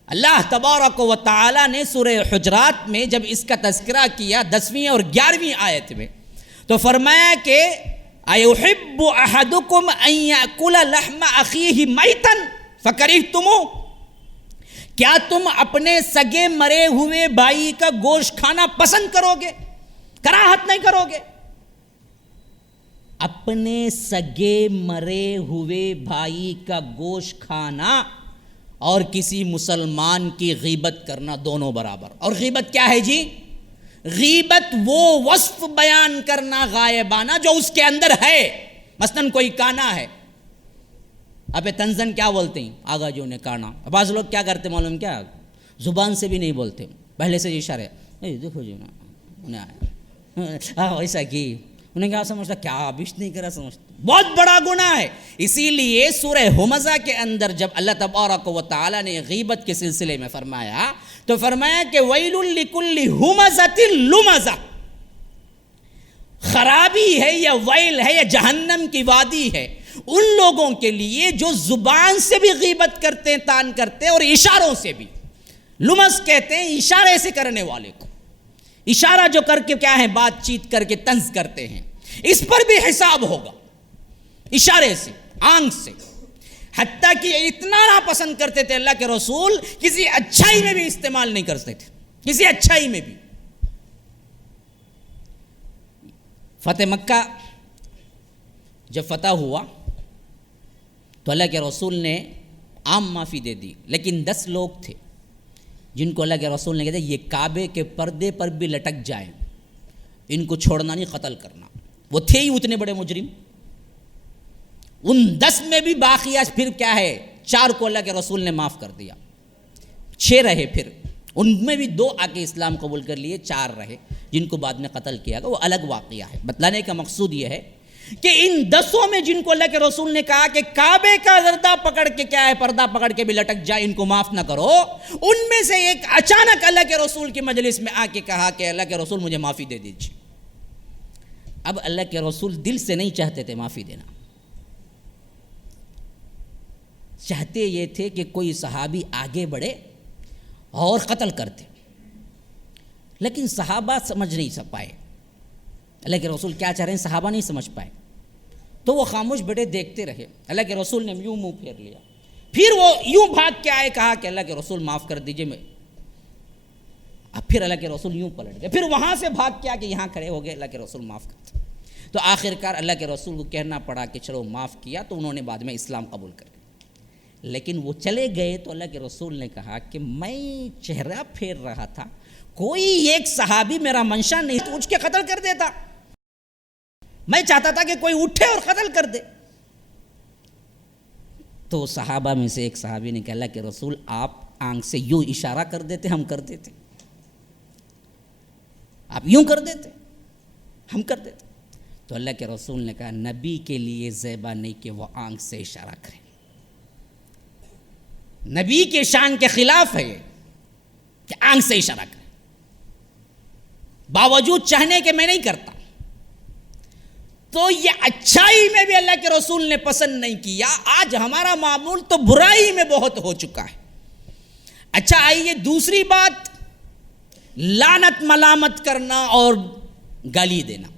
اللہ تبارک و تعالی نے سورہ حجرات میں جب اس کا تذکرہ کیا 10ویں اور 11ویں آیت میں، تو فرمایا کہ اَيُحِبُّ أَحَدُكُمْ أَن يَأْكُلَ لَحْمَ أَخِيهِ مَيْتًا فَكَرِهْتُمُوهُ، کیا تم اپنے سگے مرے ہوئے بھائی کا گوشت کھانا پسند کرو گے؟ کراہت نہیں کرو گے؟ اپنے سگے مرے ہوئے بھائی کا گوشت کھانا اور کسی مسلمان کی غیبت کرنا دونوں برابر. اور غیبت کیا ہے جی؟ غیبت وہ وصف بیان کرنا غائبانہ جو اس کے اندر ہے. مثلاً کوئی کانا ہے، اب تنزن کیا بولتے ہیں؟ آگا جو نے کانا. بعض لوگ کیا کرتے معلوم کیا؟ زبان سے بھی نہیں بولتے، پہلے سے اشارے، دیکھو جی ایسا کی. انہیں کیا سمجھتا؟ کیا ابش نہیں کرا سمجھتا. بہت بڑا گناہ ہے. اسی لیے سورہ ہمزہ کے اندر جب اللہ تبارک و تعالی نے غیبت کے سلسلے میں فرمایا تو فرمایا کہ ویل لکل ہمزۃ لمزہ، خرابی ہے یا ویل ہے یا جہنم کی وادی ہے ان لوگوں کے لیے جو زبان سے بھی غیبت کرتے ہیں، تان کرتے ہیں، اور اشاروں سے بھی. لمز کہتے ہیں اشارے سے کرنے والے کو، اشارہ جو کر کے کیا ہے بات چیت کر کے طنز کرتے ہیں، اس پر بھی حساب ہوگا اشارے سے، آنکھ سے. حتیٰ کہ اتنا ناپسند کرتے تھے اللہ کے رسول کسی اچھائی میں بھی استعمال نہیں کرتے تھے، کسی اچھائی میں بھی. فتح مکہ جب فتح ہوا تو اللہ کے رسول نے عام معافی دے دی، لیکن 10 لوگ تھے جن کو اللہ کے رسول نے کہا یہ کعبے کے پردے پر بھی لٹک جائیں، ان کو چھوڑنا نہیں، قتل کرنا. وہ تھے ہی اتنے بڑے مجرم. ان 10 میں بھی باقی آج پھر کیا ہے 4 کو اللہ کے رسول نے معاف کر دیا، 6 رہے. پھر ان میں بھی 2 آ کے اسلام قبول کر لیے، 4 رہے جن کو بعد میں قتل کیا گیا. وہ الگ واقعہ ہے. بتلانے کا مقصود یہ ہے کہ ان 10 میں جن کو اللہ کے رسول نے کہا کہ کعبے کا زردہ پکڑ کے کیا ہے پردہ پکڑ کے بھی لٹک جائے، ان کو معاف نہ کرو، ان میں سے ایک اچانک اللہ کے رسول کی مجلس میں آ کے کہا کہ اللہ کے رسول مجھے معافی دے دیجیے. اب اللہ کے رسول دل سے نہیں چاہتے تھے معافی دینا، چاہتے یہ تھے کہ کوئی صحابی آگے بڑھے اور قتل کرتے، لیکن صحابہ سمجھ نہیں پائے اللہ کے رسول کیا چاہ رہے ہیں. صحابہ نہیں سمجھ پائے تو وہ خاموش بیٹھے دیکھتے رہے. اللہ کے رسول نے یوں منہ پھیر لیا، پھر وہ یوں بھاگ کے آئے، کہا کہ اللہ کے رسول معاف کر دیجئے. میں اب پھر اللہ کے رسول یوں پلٹ گئے، پھر وہاں سے بھاگ کے آ کے یہاں کھڑے ہو گئے، اللہ کے رسول معاف کرتے. تو آخر کار اللہ کے رسول کو کہنا پڑا کہ چلو معاف کیا، تو انہوں نے بعد میں اسلام قبول کر لیا. لیکن وہ چلے گئے تو اللہ کے رسول نے کہا کہ میں چہرہ پھیر رہا تھا، کوئی ایک صحابی میرا منشا نہیں تو اٹھ کے قتل کر دیتا، میں چاہتا تھا کہ کوئی اٹھے اور قتل کر دے. تو صحابہ میں سے ایک صحابی نے کہا اللہ کے رسول آپ آنکھ سے یوں اشارہ کر دیتے ہم کر دیتے، آپ یوں کر دیتے ہم کر دیتے. تو اللہ کے رسول نے کہا نبی کے لیے زیبا نہیں کہ وہ آنکھ سے اشارہ کرے، نبی کے شان کے خلاف ہے یہ کہ آنکھ سے اشارہ کرے، باوجود چاہنے کے میں نہیں کرتا. تو یہ اچھائی میں بھی اللہ کے رسول نے پسند نہیں کیا. آج ہمارا معمول تو برائی میں بہت ہو چکا ہے. اچھا آئیے دوسری بات، لعنت ملامت کرنا اور گالی دینا.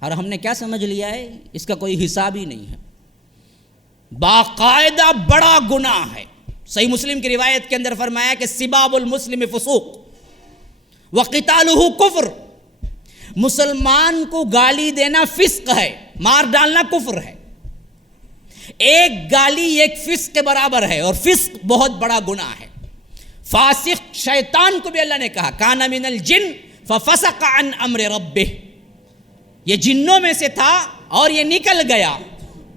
اور ہم نے کیا سمجھ لیا ہے اس کا کوئی حساب ہی نہیں ہے، باقاعدہ بڑا گناہ ہے. صحیح مسلم کی روایت کے اندر فرمایا کہ سباب المسلم فسوق وقتالہ کفر، مسلمان کو گالی دینا فسق ہے، مار ڈالنا کفر ہے. ایک گالی ایک فسق کے برابر ہے، اور فسق بہت بڑا گناہ ہے۔ فاسق شیطان کو بھی اللہ نے کہا کان من الجن ففسق عن امر ربہ، یہ جنوں میں سے تھا اور یہ نکل گیا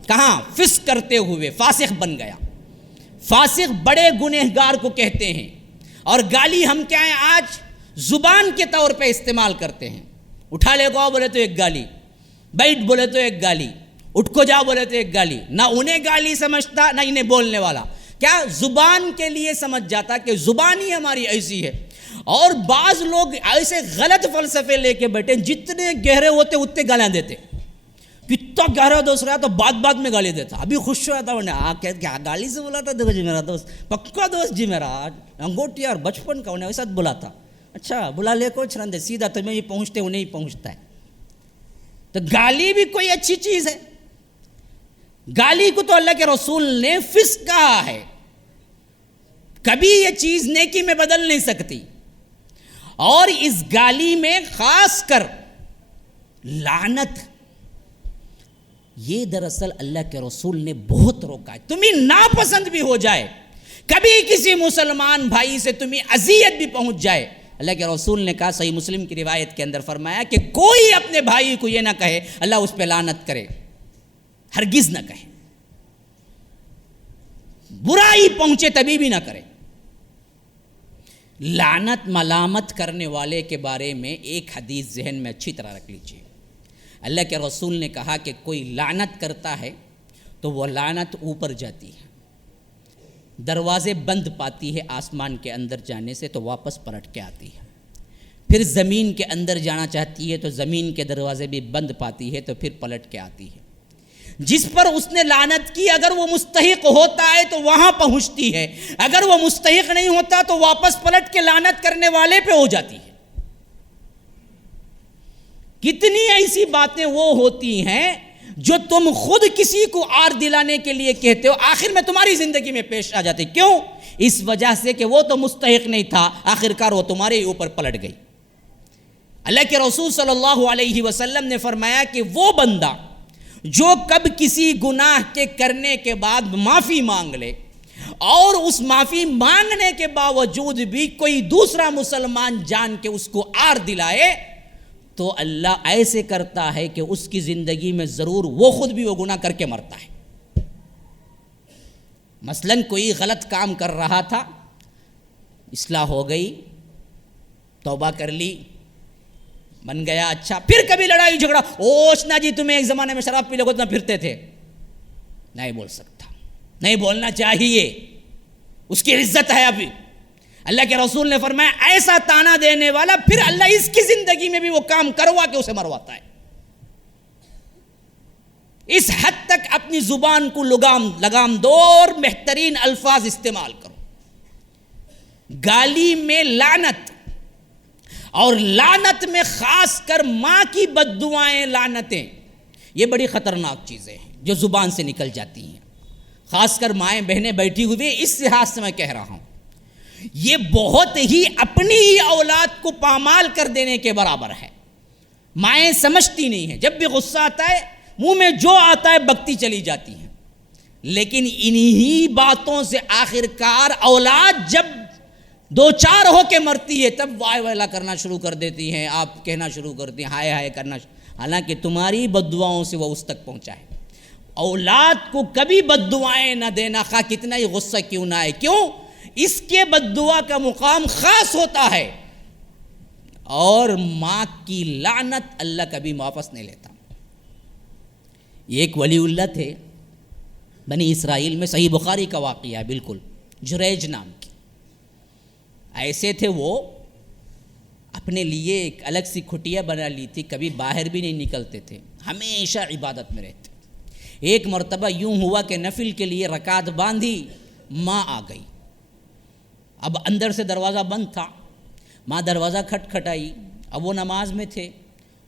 کہاں؟ فسق کرتے ہوئے فاسق بن گیا۔ فاسق بڑے گنہگار کو کہتے ہیں، اور گالی ہم کیا ہیں آج زبان کے طور پہ استعمال کرتے ہیں۔ اٹھا لے کو بولے تو ایک گالی، بیٹھ بولے تو ایک گالی، اٹھ کو جا بولے تو ایک گالی، نہ انہیں گالی سمجھتا نہ انہیں بولنے والا، کیا زبان کے لیے سمجھ جاتا کہ زبان ہی ہماری ایسی ہے۔ اور بعض لوگ ایسے غلط فلسفے لے کے بیٹھے، جتنے گہرے ہوتے اتنے گالیاں دیتے، کتنا گہرا دوست رہا تو بات بات میں گالی دیتا، ابھی خوش ہوا تھا کیا گالی سے بولا تھا، دیکھو جی میرا دوست پکا دوست جی میرا انگوٹی اور بچپن کا، انہیں ویسا بولا تھا، اچھا بلا لے کو چھرندے سیدھا تمہیں ہی پہنچتے انہیں ہی پہنچتا ہے۔ تو گالی بھی کوئی اچھی چیز ہے؟ گالی کو تو اللہ کے رسول نے فسق کہا ہے، کبھی یہ چیز نیکی میں بدل نہیں سکتی۔ اور اس گالی میں خاص کر لعنت، یہ دراصل اللہ کے رسول نے بہت روکا ہے۔ تمہیں ناپسند بھی ہو جائے، کبھی کسی مسلمان بھائی سے تمہیں اذیت بھی پہنچ جائے، اللہ کے رسول نے کہا، صحیح مسلم کی روایت کے اندر فرمایا کہ کوئی اپنے بھائی کو یہ نہ کہے اللہ اس پہ لعنت کرے، ہرگز نہ کہے، برائی پہنچے تبھی بھی نہ کرے۔ لعنت ملامت کرنے والے کے بارے میں ایک حدیث ذہن میں اچھی طرح رکھ لیجیے۔ اللہ کے رسول نے کہا کہ کوئی لعنت کرتا ہے تو وہ لعنت اوپر جاتی ہے، دروازے بند پاتی ہے آسمان کے اندر جانے سے تو واپس پلٹ کے آتی ہے، پھر زمین کے اندر جانا چاہتی ہے تو زمین کے دروازے بھی بند پاتی ہے تو پھر پلٹ کے آتی ہے۔ جس پر اس نے لعنت کی اگر وہ مستحق ہوتا ہے تو وہاں پہنچتی ہے، اگر وہ مستحق نہیں ہوتا تو واپس پلٹ کے لعنت کرنے والے پہ ہو جاتی ہے۔ کتنی ایسی باتیں وہ ہوتی ہیں جو تم خود کسی کو آر دلانے کے لیے کہتے ہو، آخر میں تمہاری زندگی میں پیش آ جاتے، کیوں؟ اس وجہ سے کہ وہ تو مستحق نہیں تھا، آخرکار وہ تمہارے اوپر پلٹ گئی۔ اللہ کے رسول صلی اللہ علیہ وسلم نے فرمایا کہ وہ بندہ جو کب کسی گناہ کے کرنے کے بعد معافی مانگ لے اور اس معافی مانگنے کے باوجود بھی کوئی دوسرا مسلمان جان کے اس کو آر دلائے تو اللہ ایسے کرتا ہے کہ اس کی زندگی میں ضرور وہ خود بھی وہ گناہ کر کے مرتا ہے۔ مثلاً کوئی غلط کام کر رہا تھا، اصلاح ہو گئی، توبہ کر لی، بن گیا اچھا، پھر کبھی لڑائی جھگڑا، اوشنا جی تمہیں ایک زمانے میں شراب پی لے کو اتنا پھرتے تھے، نہیں بول سکتا، نہیں بولنا چاہیے، اس کی عزت ہے ابھی۔ اللہ کے رسول نے فرمایا ایسا تانا دینے والا پھر اللہ اس کی زندگی میں بھی وہ کام کروا کے اسے مرواتا ہے۔ اس حد تک اپنی زبان کو لگام دو اور بہترین الفاظ استعمال کرو۔ گالی میں لعنت، اور لعنت میں خاص کر ماں کی بد دعائیں، لعنتیں، یہ بڑی خطرناک چیزیں ہیں جو زبان سے نکل جاتی ہیں، خاص کر مائیں بہنیں بیٹھی ہوئی، اس لحاظ سے میں کہہ رہا ہوں، یہ بہت ہی اپنی ہی اولاد کو پامال کر دینے کے برابر ہے۔ مائیں سمجھتی نہیں ہیں، جب بھی غصہ آتا ہے منہ میں جو آتا ہے بکتی چلی جاتی ہیں، لیکن انہی باتوں سے آخرکار اولاد جب دو چار ہو کے مرتی ہے تب وائے وائلا کرنا شروع کر دیتی ہیں، آپ کہنا شروع کرتی ہیں ہائے ہائے کرنا، حالانکہ تمہاری بد دعاؤں سے وہ اس تک پہنچا ہے۔ اولاد کو کبھی بد دعائیں نہ دینا، خواہ کتنا ہی غصہ کیوں نہ آئے، کیوں؟ اس کے بد دعا کا مقام خاص ہوتا ہے، اور ماں کی لعنت اللہ کبھی واپس نہیں لیتا۔ یہ ایک ولی اللہ تھے بنی اسرائیل میں، صحیح بخاری کا واقعہ ہے، بالکل جریج نام کی، ایسے تھے وہ اپنے لیے ایک الگ سی کھٹیا بنا لی تھی، کبھی باہر بھی نہیں نکلتے تھے، ہمیشہ عبادت میں رہتے۔ ایک مرتبہ یوں ہوا کہ نفل کے لیے رکعت باندھی، ماں آ گئی، اب اندر سے دروازہ بند تھا، ماں دروازہ کھٹکھٹائی، اب وہ نماز میں تھے،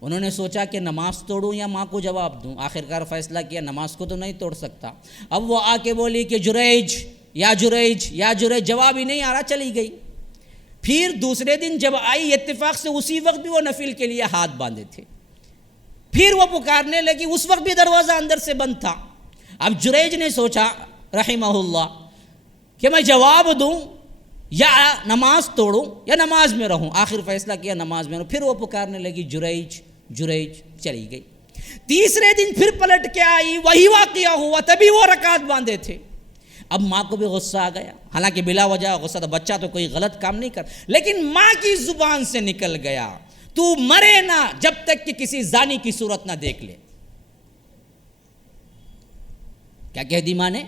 انہوں نے سوچا کہ نماز توڑوں یا ماں کو جواب دوں، آخرکار فیصلہ کیا نماز کو تو نہیں توڑ سکتا۔ اب وہ آ کے بولی کہ جریج یا جریج یا جریج، جواب ہی نہیں آ رہا، چلی گئی۔ پھر دوسرے دن جب آئی اتفاق سے اسی وقت بھی وہ نفل کے لیے ہاتھ باندھے تھے، پھر وہ پکارنے لگی، اس وقت بھی دروازہ اندر سے بند تھا۔ اب جریج نے سوچا رحمہ اللہ کہ میں جواب دوں یا نماز توڑوں یا نماز میں رہوں. آخر فیصلہ کیا نماز میں رہوں. پھر وہ پکارنے لگی جریج جریج، چلی گئی. تیسرے دن پھر پلٹ کے آئی، وہی واقعہ ہوا، تبھی وہ رکعت باندھے تھے. اب ماں کو بھی غصہ آ گیا، حالانکہ بلا وجہ غصہ تھا، بچہ تو کوئی غلط کام نہیں کر، لیکن ماں کی زبان سے نکل گیا تو مرے نہ جب تک کہ کسی زانی کی صورت نہ دیکھ لے. کیا کہہ دی ماں نے؟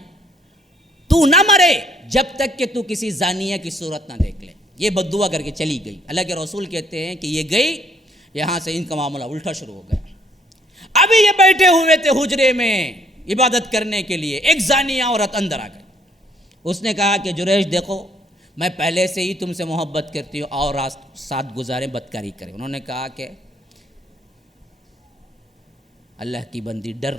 تو نہ مرے جب تک کہ تو کسی زانیہ کی صورت نہ دیکھ لے. یہ بد دعا کر کے چلی گئی. اللہ کے رسول کہتے ہیں کہ یہ گئی، یہاں سے ان کا معاملہ الٹا شروع ہو گیا. ابھی یہ بیٹھے ہوئے تھے حجرے میں عبادت کرنے کے لیے، ایک زانیہ عورت اندر آ گئی. اس نے کہا کہ جریج دیکھو، میں پہلے سے ہی تم سے محبت کرتی ہوں، اور ساتھ گزاریں، بدکاری کریں. انہوں نے کہا کہ اللہ کی بندی ڈر،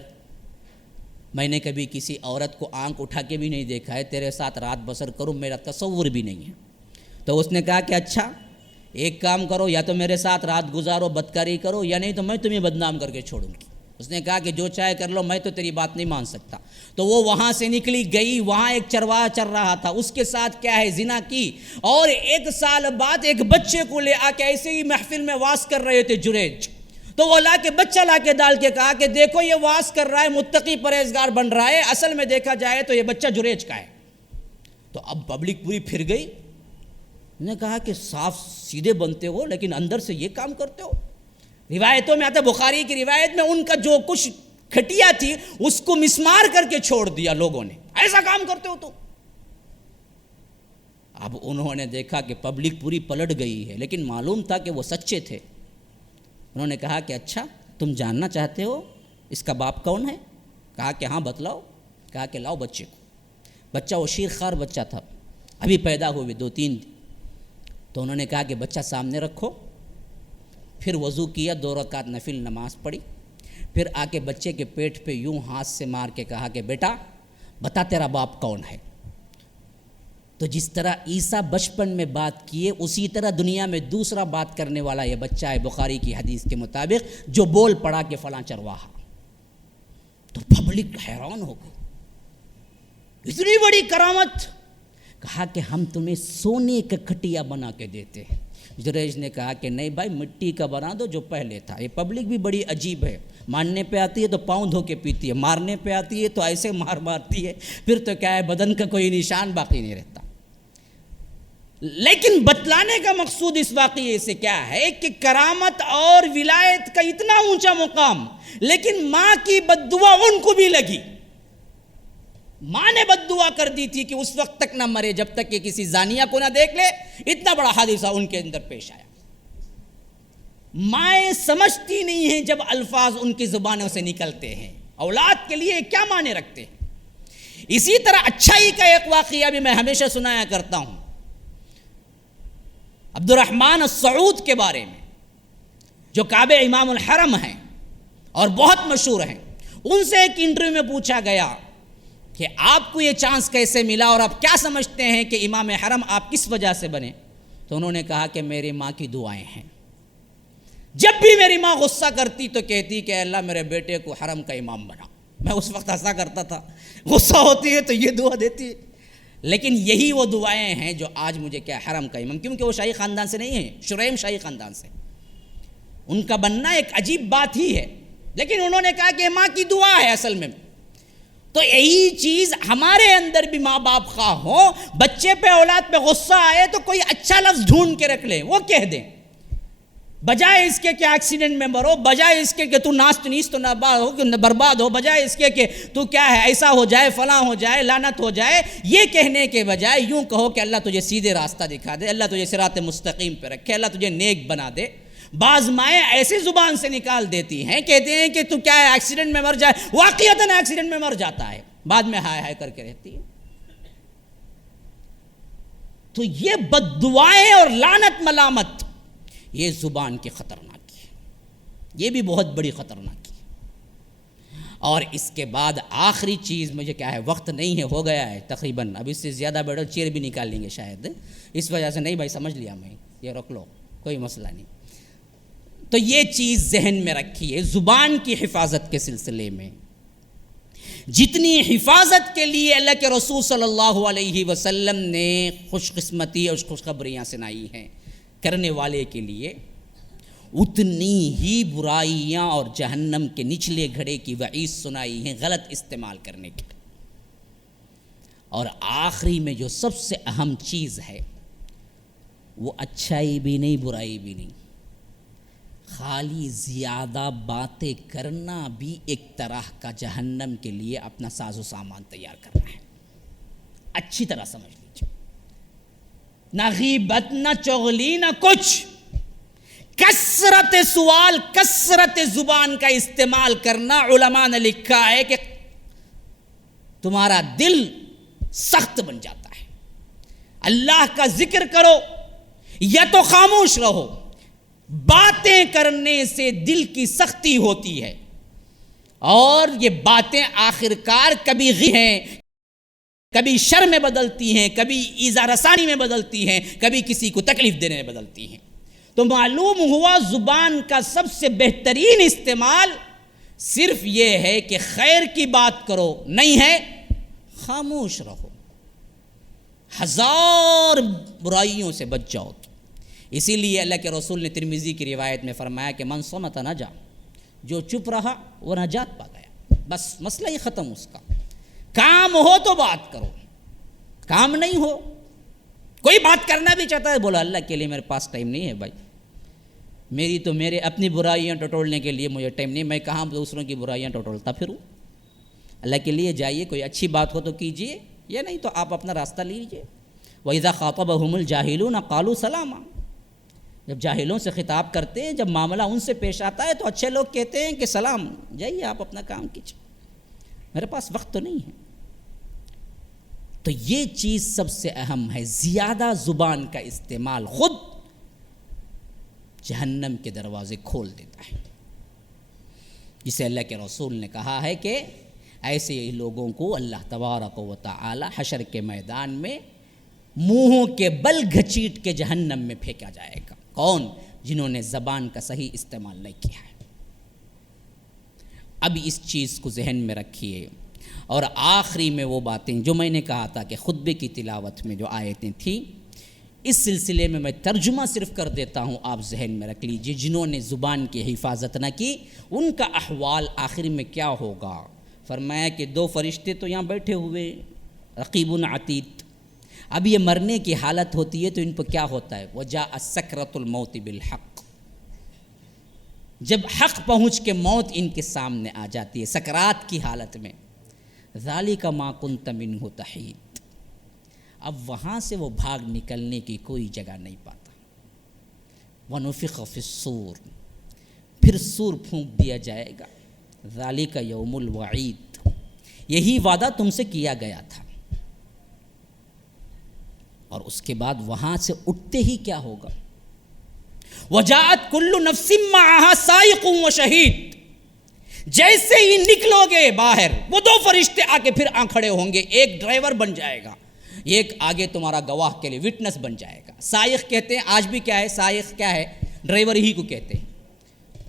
میں نے کبھی کسی عورت کو آنکھ اٹھا کے بھی نہیں دیکھا ہے، تیرے ساتھ رات بسر کروں میرا تصور بھی نہیں ہے. تو اس نے کہا کہ اچھا ایک کام کرو، یا تو میرے ساتھ رات گزارو، بدکاری کرو، یا نہیں تو میں تمہیں بدنام کر کے چھوڑوں گی. اس نے کہا کہ جو چاہے کر لو، میں تو تیری بات نہیں مان سکتا. تو وہ وہاں سے نکلی گئی، وہاں ایک چرواہا چر رہا تھا، اس کے ساتھ کیا ہے زنا کی، اور 1 سال بعد ایک بچے کو لے آ کے ایسے ہی محفل میں واز کر رہے تھے جریج. تو وہ لا کے بچہ لا کے ڈال کے کہا کہ دیکھو یہ واز کر رہا ہے، متقی پرہیزگار بن رہا ہے، اصل میں دیکھا جائے تو یہ بچہ جریج کا ہے. تو اب پبلک پوری پھر گئی. نے کہا کہ صاف سیدھے بنتے ہو لیکن اندر سے یہ کام کرتے ہو. روایتوں میں آتا ہے، بخاری کی روایت میں، ان کا جو کچھ کھٹیا تھی اس کو مسمار کر کے چھوڑ دیا لوگوں نے، ایسا کام کرتے ہو تو. اب انہوں نے دیکھا کہ پبلک پوری پلٹ گئی ہے، لیکن معلوم تھا کہ وہ سچے تھے. انہوں نے کہا کہ اچھا تم جاننا چاہتے ہو اس کا باپ کون ہے؟ کہا کہ ہاں بتلاؤ. کہا کہ لاؤ بچے کو. بچہ وہ شیر خوار بچہ تھا، ابھی پیدا ہوئے 2-3 دن. تو انہوں نے کہا کہ بچہ سامنے رکھو. پھر وضو کیا، 2 رکعت نفل نماز پڑھی. پھر آ کے بچے کے پیٹ پہ یوں ہاتھ سے مار کے کہا کہ بیٹا بتا تیرا باپ کون ہے. تو جس طرح عیسیٰ بچپن میں بات کیے، اسی طرح دنیا میں دوسرا بات کرنے والا یہ بچہ ہے، بخاری کی حدیث کے مطابق، جو بول پڑا کہ فلاں چرواہا. تو پبلک حیران ہو گئی، اتنی بڑی کرامت. کہا کہ ہم تمہیں سونے کا کھٹیا بنا کے دیتے ہیں. جریج نے کہا کہ نہیں بھائی، مٹی کا بنا دو جو پہلے تھا. یہ پبلک بھی بڑی عجیب ہے، ماننے پہ آتی ہے تو پاؤں دھو کے پیتی ہے، مارنے پہ آتی ہے تو ایسے مارتی ہے، پھر تو کیا ہے بدن کا کوئی نشان باقی نہیں رہتا. لیکن بتلانے کا مقصود اس واقعے سے کیا ہے کہ کرامت اور ولایت کا اتنا اونچا مقام، لیکن ماں کی بد دعا ان کو بھی لگی. ماں نے بد دعا کر دی تھی کہ اس وقت تک نہ مرے جب تک کہ کسی زانیہ کو نہ دیکھ لے. اتنا بڑا حادثہ ان کے اندر پیش آیا. مائیں سمجھتی نہیں ہیں جب الفاظ ان کی زبانوں سے نکلتے ہیں اولاد کے لیے کیا معنی رکھتے ہیں. اسی طرح اچھائی کا ایک واقعہ بھی میں ہمیشہ سنایا کرتا ہوں، عبد الرحمن السعود کے بارے میں، جو کعبہ امام الحرم ہیں اور بہت مشہور ہیں. ان سے ایک انٹرویو میں پوچھا گیا کہ آپ کو یہ چانس کیسے ملا اور آپ کیا سمجھتے ہیں کہ امام حرم آپ کس وجہ سے بنے؟ تو انہوں نے کہا کہ میری ماں کی دعائیں ہیں. جب بھی میری ماں غصہ کرتی تو کہتی کہ اللہ میرے بیٹے کو حرم کا امام بنا. میں اس وقت ہنسا کرتا تھا، غصہ ہوتی ہے تو یہ دعا دیتی ہے. لیکن یہی وہ دعائیں ہیں جو آج مجھے کیا حرم کا امام، کیونکہ وہ شاہی خاندان سے نہیں ہیں، شریم شاہی خاندان سے، ان کا بننا ایک عجیب بات ہی ہے. لیکن انہوں نے کہا کہ ماں کی دعا ہے اصل میں. تو یہی چیز ہمارے اندر بھی ماں باپ خواہ ہو، بچے پہ اولاد پہ غصہ آئے تو کوئی اچھا لفظ ڈھونڈ کے رکھ لیں، وہ کہہ دیں، بجائے اس کے کہ ایکسیڈنٹ میں مرو، بجائے اس کے کہ تو ناست نیست نہ برباد ہو، بجائے اس کے کہ تو کیا ہے ایسا ہو جائے، فلاں ہو جائے، لعنت ہو جائے. یہ کہنے کے بجائے یوں کہو کہ اللہ تجھے سیدھے راستہ دکھا دے، اللہ تجھے صراط مستقیم پہ رکھے، اللہ تجھے نیک بنا دے. بعض مائیں ایسی زبان سے نکال دیتی ہیں، کہتے ہیں کہ تو کیا ہے ایکسیڈنٹ میں مر جائے، واقعتاً ایکسیڈنٹ میں مر جاتا ہے، بعد میں ہائے ہائے کر کے رہتی ہے. تو یہ بد دعائیں اور لعنت ملامت یہ زبان کی خطرناکی ہے، یہ بھی بہت بڑی خطرناکی ہے. اور اس کے بعد آخری چیز، مجھے کیا ہے وقت نہیں ہے، ہو گیا ہے تقریباً، اب اس سے زیادہ بیٹھو چیئر بھی نکال لیں گے شاید، اس وجہ سے نہیں بھائی سمجھ لیا میں، یہ رکھ لو کوئی مسئلہ نہیں. تو یہ چیز ذہن میں رکھیے زبان کی حفاظت کے سلسلے میں. جتنی حفاظت کے لیے اللہ کے رسول صلی اللہ علیہ وسلم نے خوش قسمتی اور خوشخبریاں سنائی ہیں کرنے والے کے لیے، اتنی ہی برائیاں اور جہنم کے نچلے گھڑے کی وعید سنائی ہیں غلط استعمال کرنے کے. اور آخری میں جو سب سے اہم چیز ہے وہ اچھائی بھی نہیں برائی بھی نہیں، خالی زیادہ باتیں کرنا بھی ایک طرح کا جہنم کے لیے اپنا ساز و سامان تیار کرنا ہے. اچھی طرح سمجھ لیجیے، نہ غیبت نہ چغلی نہ کچھ، کثرت سوال کثرت زبان کا استعمال کرنا. علماء نے لکھا ہے کہ تمہارا دل سخت بن جاتا ہے. اللہ کا ذکر کرو یا تو خاموش رہو، باتیں کرنے سے دل کی سختی ہوتی ہے، اور یہ باتیں آخر کار کبھی ہیں، کبھی شر میں بدلتی ہیں، کبھی ایذا رسانی میں بدلتی ہیں، کبھی کسی کو تکلیف دینے میں بدلتی ہیں. تو معلوم ہوا زبان کا سب سے بہترین استعمال صرف یہ ہے کہ خیر کی بات کرو، نہیں ہے خاموش رہو، ہزار برائیوں سے بچ جاؤ. اسی لیے اللہ کے رسول نے ترمذی کی روایت میں فرمایا کہ من صمت نجا، جو چپ رہا وہ نجات پا گیا. بس مسئلہ ہی ختم. اس کا کام ہو تو بات کرو، کام نہیں ہو، کوئی بات کرنا بھی چاہتا ہے بولا اللہ کے لیے میرے پاس ٹائم نہیں ہے بھائی، میری تو میرے اپنی برائیاں ٹٹولنے کے لیے مجھے ٹائم نہیں، میں کہاں دوسروں کی برائیاں ٹٹولتا پھروں. اللہ کے لیے جائیے، کوئی اچھی بات ہو تو کیجئے، یا نہیں تو آپ اپنا راستہ لیجئے. وَإِذَا خَاطَبَهُمُ الْجَاهِلُونَ قَالُوا سَلَامًا. جب جاہلوں سے خطاب کرتے ہیں، جب معاملہ ان سے پیش آتا ہے تو اچھے لوگ کہتے ہیں کہ سلام، جائیے آپ اپنا کام کیجئے، میرے پاس وقت تو نہیں ہے. تو یہ چیز سب سے اہم ہے. زیادہ زبان کا استعمال خود جہنم کے دروازے کھول دیتا ہے، جسے اللہ کے رسول نے کہا ہے کہ ایسے ہی لوگوں کو اللہ تبارک و تعالی حشر کے میدان میں منہوں کے بل گھچیٹ کے جہنم میں پھینکا جائے گا. کون؟ جنہوں نے زبان کا صحیح استعمال نہیں کیا ہے. اب اس چیز کو ذہن میں رکھیے. اور آخری میں وہ باتیں جو میں نے کہا تھا کہ خطبے کی تلاوت میں جو آیتیں تھیں، اس سلسلے میں میں ترجمہ صرف کر دیتا ہوں، آپ ذہن میں رکھ لیجیے. جنہوں نے زبان کی حفاظت نہ کی ان کا احوال آخر میں کیا ہوگا. فرمایا کہ دو فرشتے تو یہاں بیٹھے ہوئے، رقیب عتید. اب یہ مرنے کی حالت ہوتی ہے تو ان پر کیا ہوتا ہے؟ وجاء سکرۃ الموت بالحق. جب حق پہنچ کے موت ان کے سامنے آ جاتی ہے سکرات کی حالت میں. ذالک ما کنت منہ تحید. اب وہاں سے وہ بھاگ نکلنے کی کوئی جگہ نہیں پاتا. ونفخ فی الصور، پھر سور پھونک دیا جائے گا. ذالک یوم الوعید، یہی وعدہ تم سے کیا گیا تھا. اور اس کے بعد وہاں سے اٹھتے ہی کیا ہوگا؟ وجاءت کل نفس معها سائق و شہید. جیسے ہی نکلو گے باہر، وہ دو فرشتے آ کے پھر کھڑے ہوں گے. ایک ڈرائیور بن جائے گا، ایک آگے تمہارا گواہ کے لیے وٹنس بن جائے گا. سائق کہتے ہیں آج بھی، کیا ہے سائق؟ کیا ہے؟ ڈرائیور ہی کو کہتے ہیں.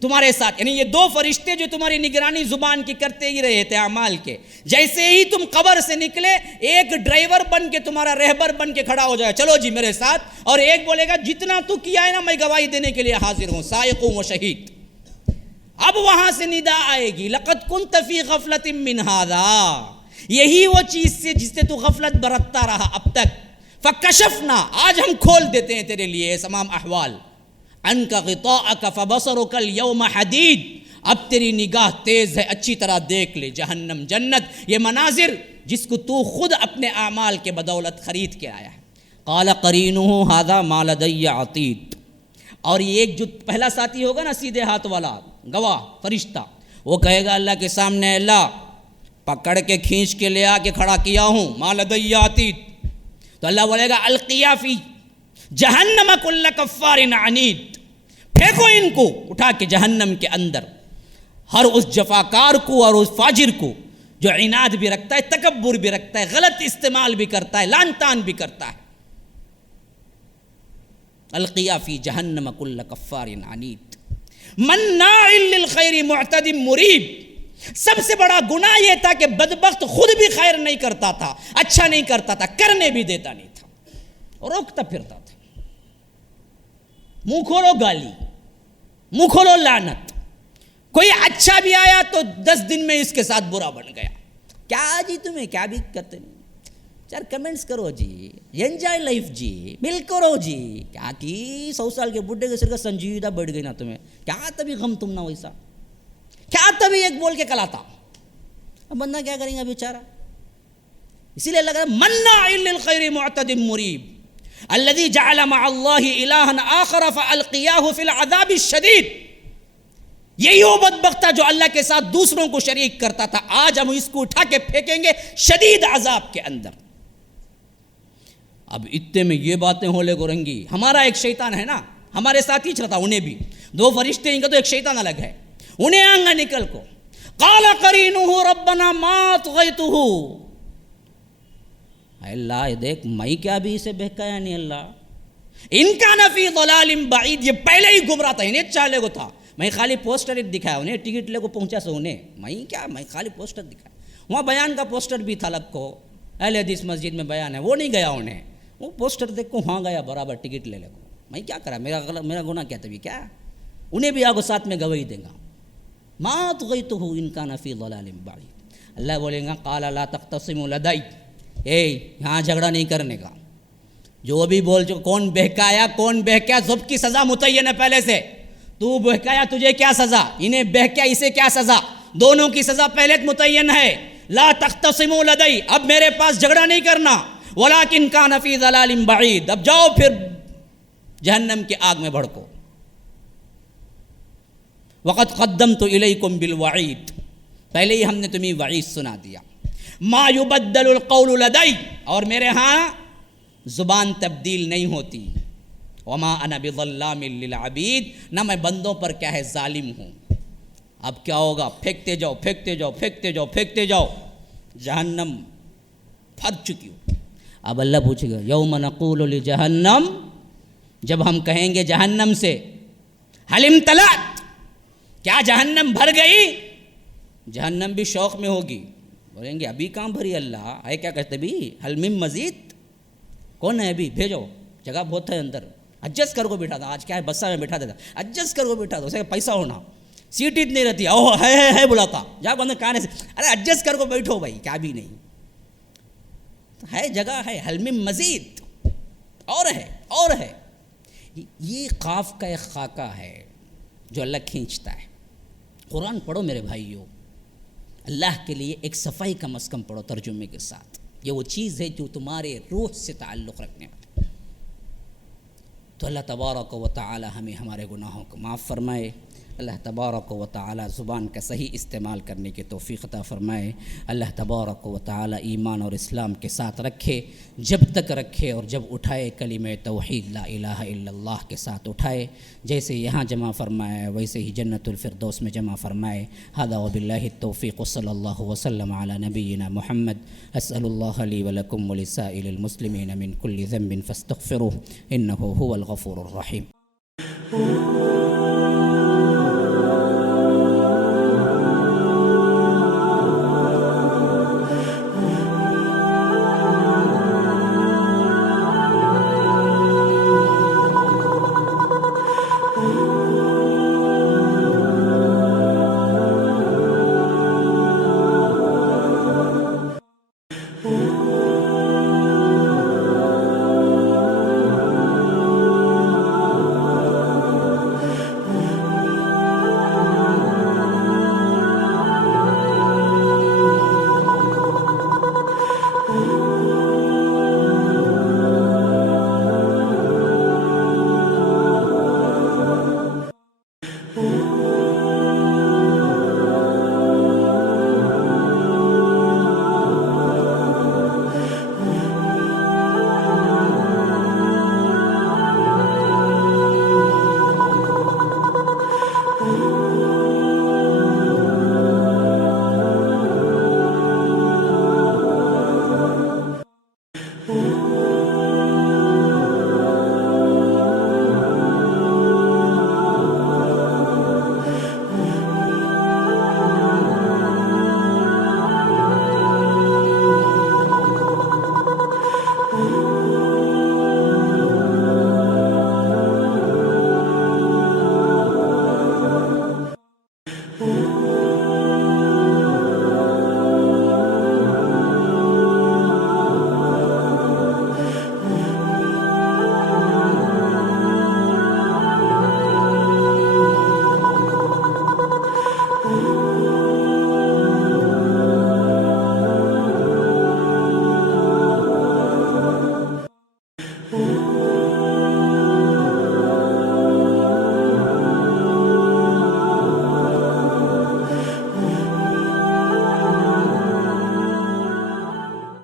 تمہارے ساتھ یعنی یہ دو فرشتے جو تمہاری نگرانی زبان کی کرتے ہی رہے تھے اعمال کے. جیسے ہی تم قبر سے نکلے، ایک ڈرائیور بن کے تمہارا رہبر بن کے کھڑا ہو جائے، چلو جی میرے ساتھ. اور ایک بولے گا جتنا تو کیا ہے نا میں گواہی دینے کے لیے حاضر ہوں، سائق و شہید. اب وہاں سے ندا آئے گی، لقد كنت في غفلة من هذا. یہی وہ چیز سے جس سے تو غفلت برتتا رہا اب تک. فکشفنا، آج ہم کھول دیتے ہیں تیرے لیے تمام احوال. عنک غطاءک فبصرک اليوم حدید. اب تیری نگاہ تیز ہے، اچھی طرح دیکھ لے جہنم جنت، یہ مناظر جس کو تو خود اپنے اعمال کے بدولت خرید کے آیا ہے. قال قرینہ ھذا ما لدی عتید. اور یہ ایک جو پہلا ساتھی ہوگا نا سیدھے ہاتھ والا گواہ فرشتہ، وہ کہے گا اللہ کے سامنے، اللہ پکڑ کے کھینچ کے لے آ کے کھڑا کیا ہوں، ما لدی عتید. تو اللہ بولے گا القیا فی جہنم کل کفار عنید. پھینکو ان کو اٹھا کے جہنم کے اندر، ہر اس جفاکار کو اور اس فاجر کو جو عناد بھی رکھتا ہے، تکبر بھی رکھتا ہے، غلط استعمال بھی کرتا ہے، لان تان بھی کرتا ہے. القیا فی جہنم کل کفار عنید مناع للخیر معتد مریب. سب سے بڑا گناہ یہ تھا کہ بدبخت خود بھی خیر نہیں کرتا تھا، اچھا نہیں کرتا تھا، کرنے بھی دیتا نہیں تھا، روکتا پھرتا تھا۔ منہ کھولو گالی، منہ کھولو لعنت، کوئی اچھا بھی آیا تو 10 دن میں اس کے ساتھ برا بن گیا۔ کیا جی تمہیں کیا بھی کرتے نہیں، چار کمنٹس کرو جی، انجوائے لائف جی، مل کرو جی، کیا کی 100 سال کے بڈھے کے سر کا سنجیدہ بڑھ گئی نا تمہیں، کیا تبھی غم تم نہ ویسا، کیا تبھی ایک بول کے کلاتا۔ اب بندہ کیا کریں گا بیچارہ، اسی لیے لگا مناع للخیر معتد مریب الذي جعل مع اللہ الہا آخر فالقیاہ فی العذاب الشدید۔ یہی وہ بدبخت تھا جو اللہ کے ساتھ دوسروں کو شریک کرتا تھا، آج ہم اس کو اٹھا کے پھینکیں گے شدید عذاب کے اندر۔ اب اتنے میں یہ باتیں ہولے کو رنگی، ہمارا ایک شیطان ہے نا ہمارے ساتھ ہی چلتا، انہیں بھی 2 فرشتے ہیں تو ایک شیطان الگ ہے، انہیں آنگا نکل کو قال قرینہ ربنا ما طغیتہ، اللہ دیکھ میں کیا بھی اسے بہکایا نہیں، اللہ ان کان فی ضلال بعید، یہ پہلے ہی گمراہ تھا، انہیں چالے کو تھا، میں خالی پوسٹر ایک دکھایا انہیں، ٹکٹ لے کو پہنچا سو انہیں، میں خالی پوسٹر دکھایا، وہاں بیان کا پوسٹر بھی تھا الگ کو، اہل حدیث مسجد میں بیان ہے، وہ نہیں گیا انہیں، وہ پوسٹر دیکھ کو وہاں گیا برابر ٹکٹ لے کو، میں کیا کرا، میرا گناہ کیا تبھی کیا، انہیں بھی آگو ساتھ میں گواہی دیں گا، ما طغیتہ ان کان فی ضلال بعید۔ اللہ بولے گا قال لا تختصموا لدی، یہاں جھگڑا نہیں کرنے کا، جو بھی بول چکا، کون بہکایا ضبط کی سزا متعین ہے پہلے سے، تو بہکایا تجھے کیا سزا، انہیں بہکایا اسے کیا سزا، دونوں کی سزا پہلے متعین ہے۔ لا تختصموا لدی، اب میرے پاس جھگڑا نہیں کرنا، ولکن کان فی ضلال بعید، اب جاؤ پھر جہنم کی آگ میں بھڑکو۔ وقد قدمت الیکم بالوعید، پہلے ہی ہم نے تمہیں وعید سنا دیا۔ ما یبدل القول لدی، اور میرے ہاں زبان تبدیل نہیں ہوتی۔ وما انا بظلام للعبید، نہ میں بندوں پر کیا ہے ظالم ہوں۔ اب کیا ہوگا، پھینکتے جاؤ پھینکتے جاؤ پھینکتے جاؤ پھینکتے جاؤ، جہنم پھر چکی ہو۔ اب اللہ پوچھے گا یوم نقول لجہنم، جب ہم کہیں گے جہنم سے حل امتلأت، کیا جہنم بھر گئی، جہنم بھی شوق میں ہوگی، بولیں گے ابھی کہاں بھری اللہ ہے، کیا کہتے بھی حل من مزید، کون ہے ابھی بھیجو، جگہ بہت ہے اندر، ایڈجسٹ کر کو بٹھا تھا، آج کیا ہے بسا میں بٹھا دیتا، ایڈجسٹ کر کو بٹھا دو، اسے پیسہ ہونا، سیٹ اتنی رہتی ہے بلاتا جا بندے کہاں سے، ارے ایڈجسٹ کر کو بیٹھو بھائی، کیا بھی نہیں ہے، جگہ ہے، حل من مزید، اور ہے۔ یہ قاف کا ایک خاکہ ہے جو اللہ کھینچتا ہے۔ قرآن پڑھو میرے بھائیو، اللہ کے لیے ایک صفائی کم از کم پڑھو ترجمے کے ساتھ، یہ وہ چیز ہے جو تمہارے روح سے تعلق رکھنے والی۔ تو اللہ تبارک و تعالی ہمیں ہمارے گناہوں کو معاف فرمائے، اللہ تبارک و تعالی زبان کا صحیح استعمال کرنے کی توفیق عطا فرمائے، اللہ تبارک و تعالی ایمان اور اسلام کے ساتھ رکھے، جب تک رکھے اور جب اٹھائے کلمہ توحید لا الہ الا اللہ کے ساتھ اٹھائے، جیسے یہاں جمع فرمائے ویسے ہی جنت الفردوس میں جمع فرمائے۔ ھذا وباللہ التوفیق، صلی اللہ وسلم علی نبینا محمد۔ اسأل اللہ لی ولکم ولسائر المسلمین من کل ذنب فاستغفروہ انہ هو الغفور الرحیم۔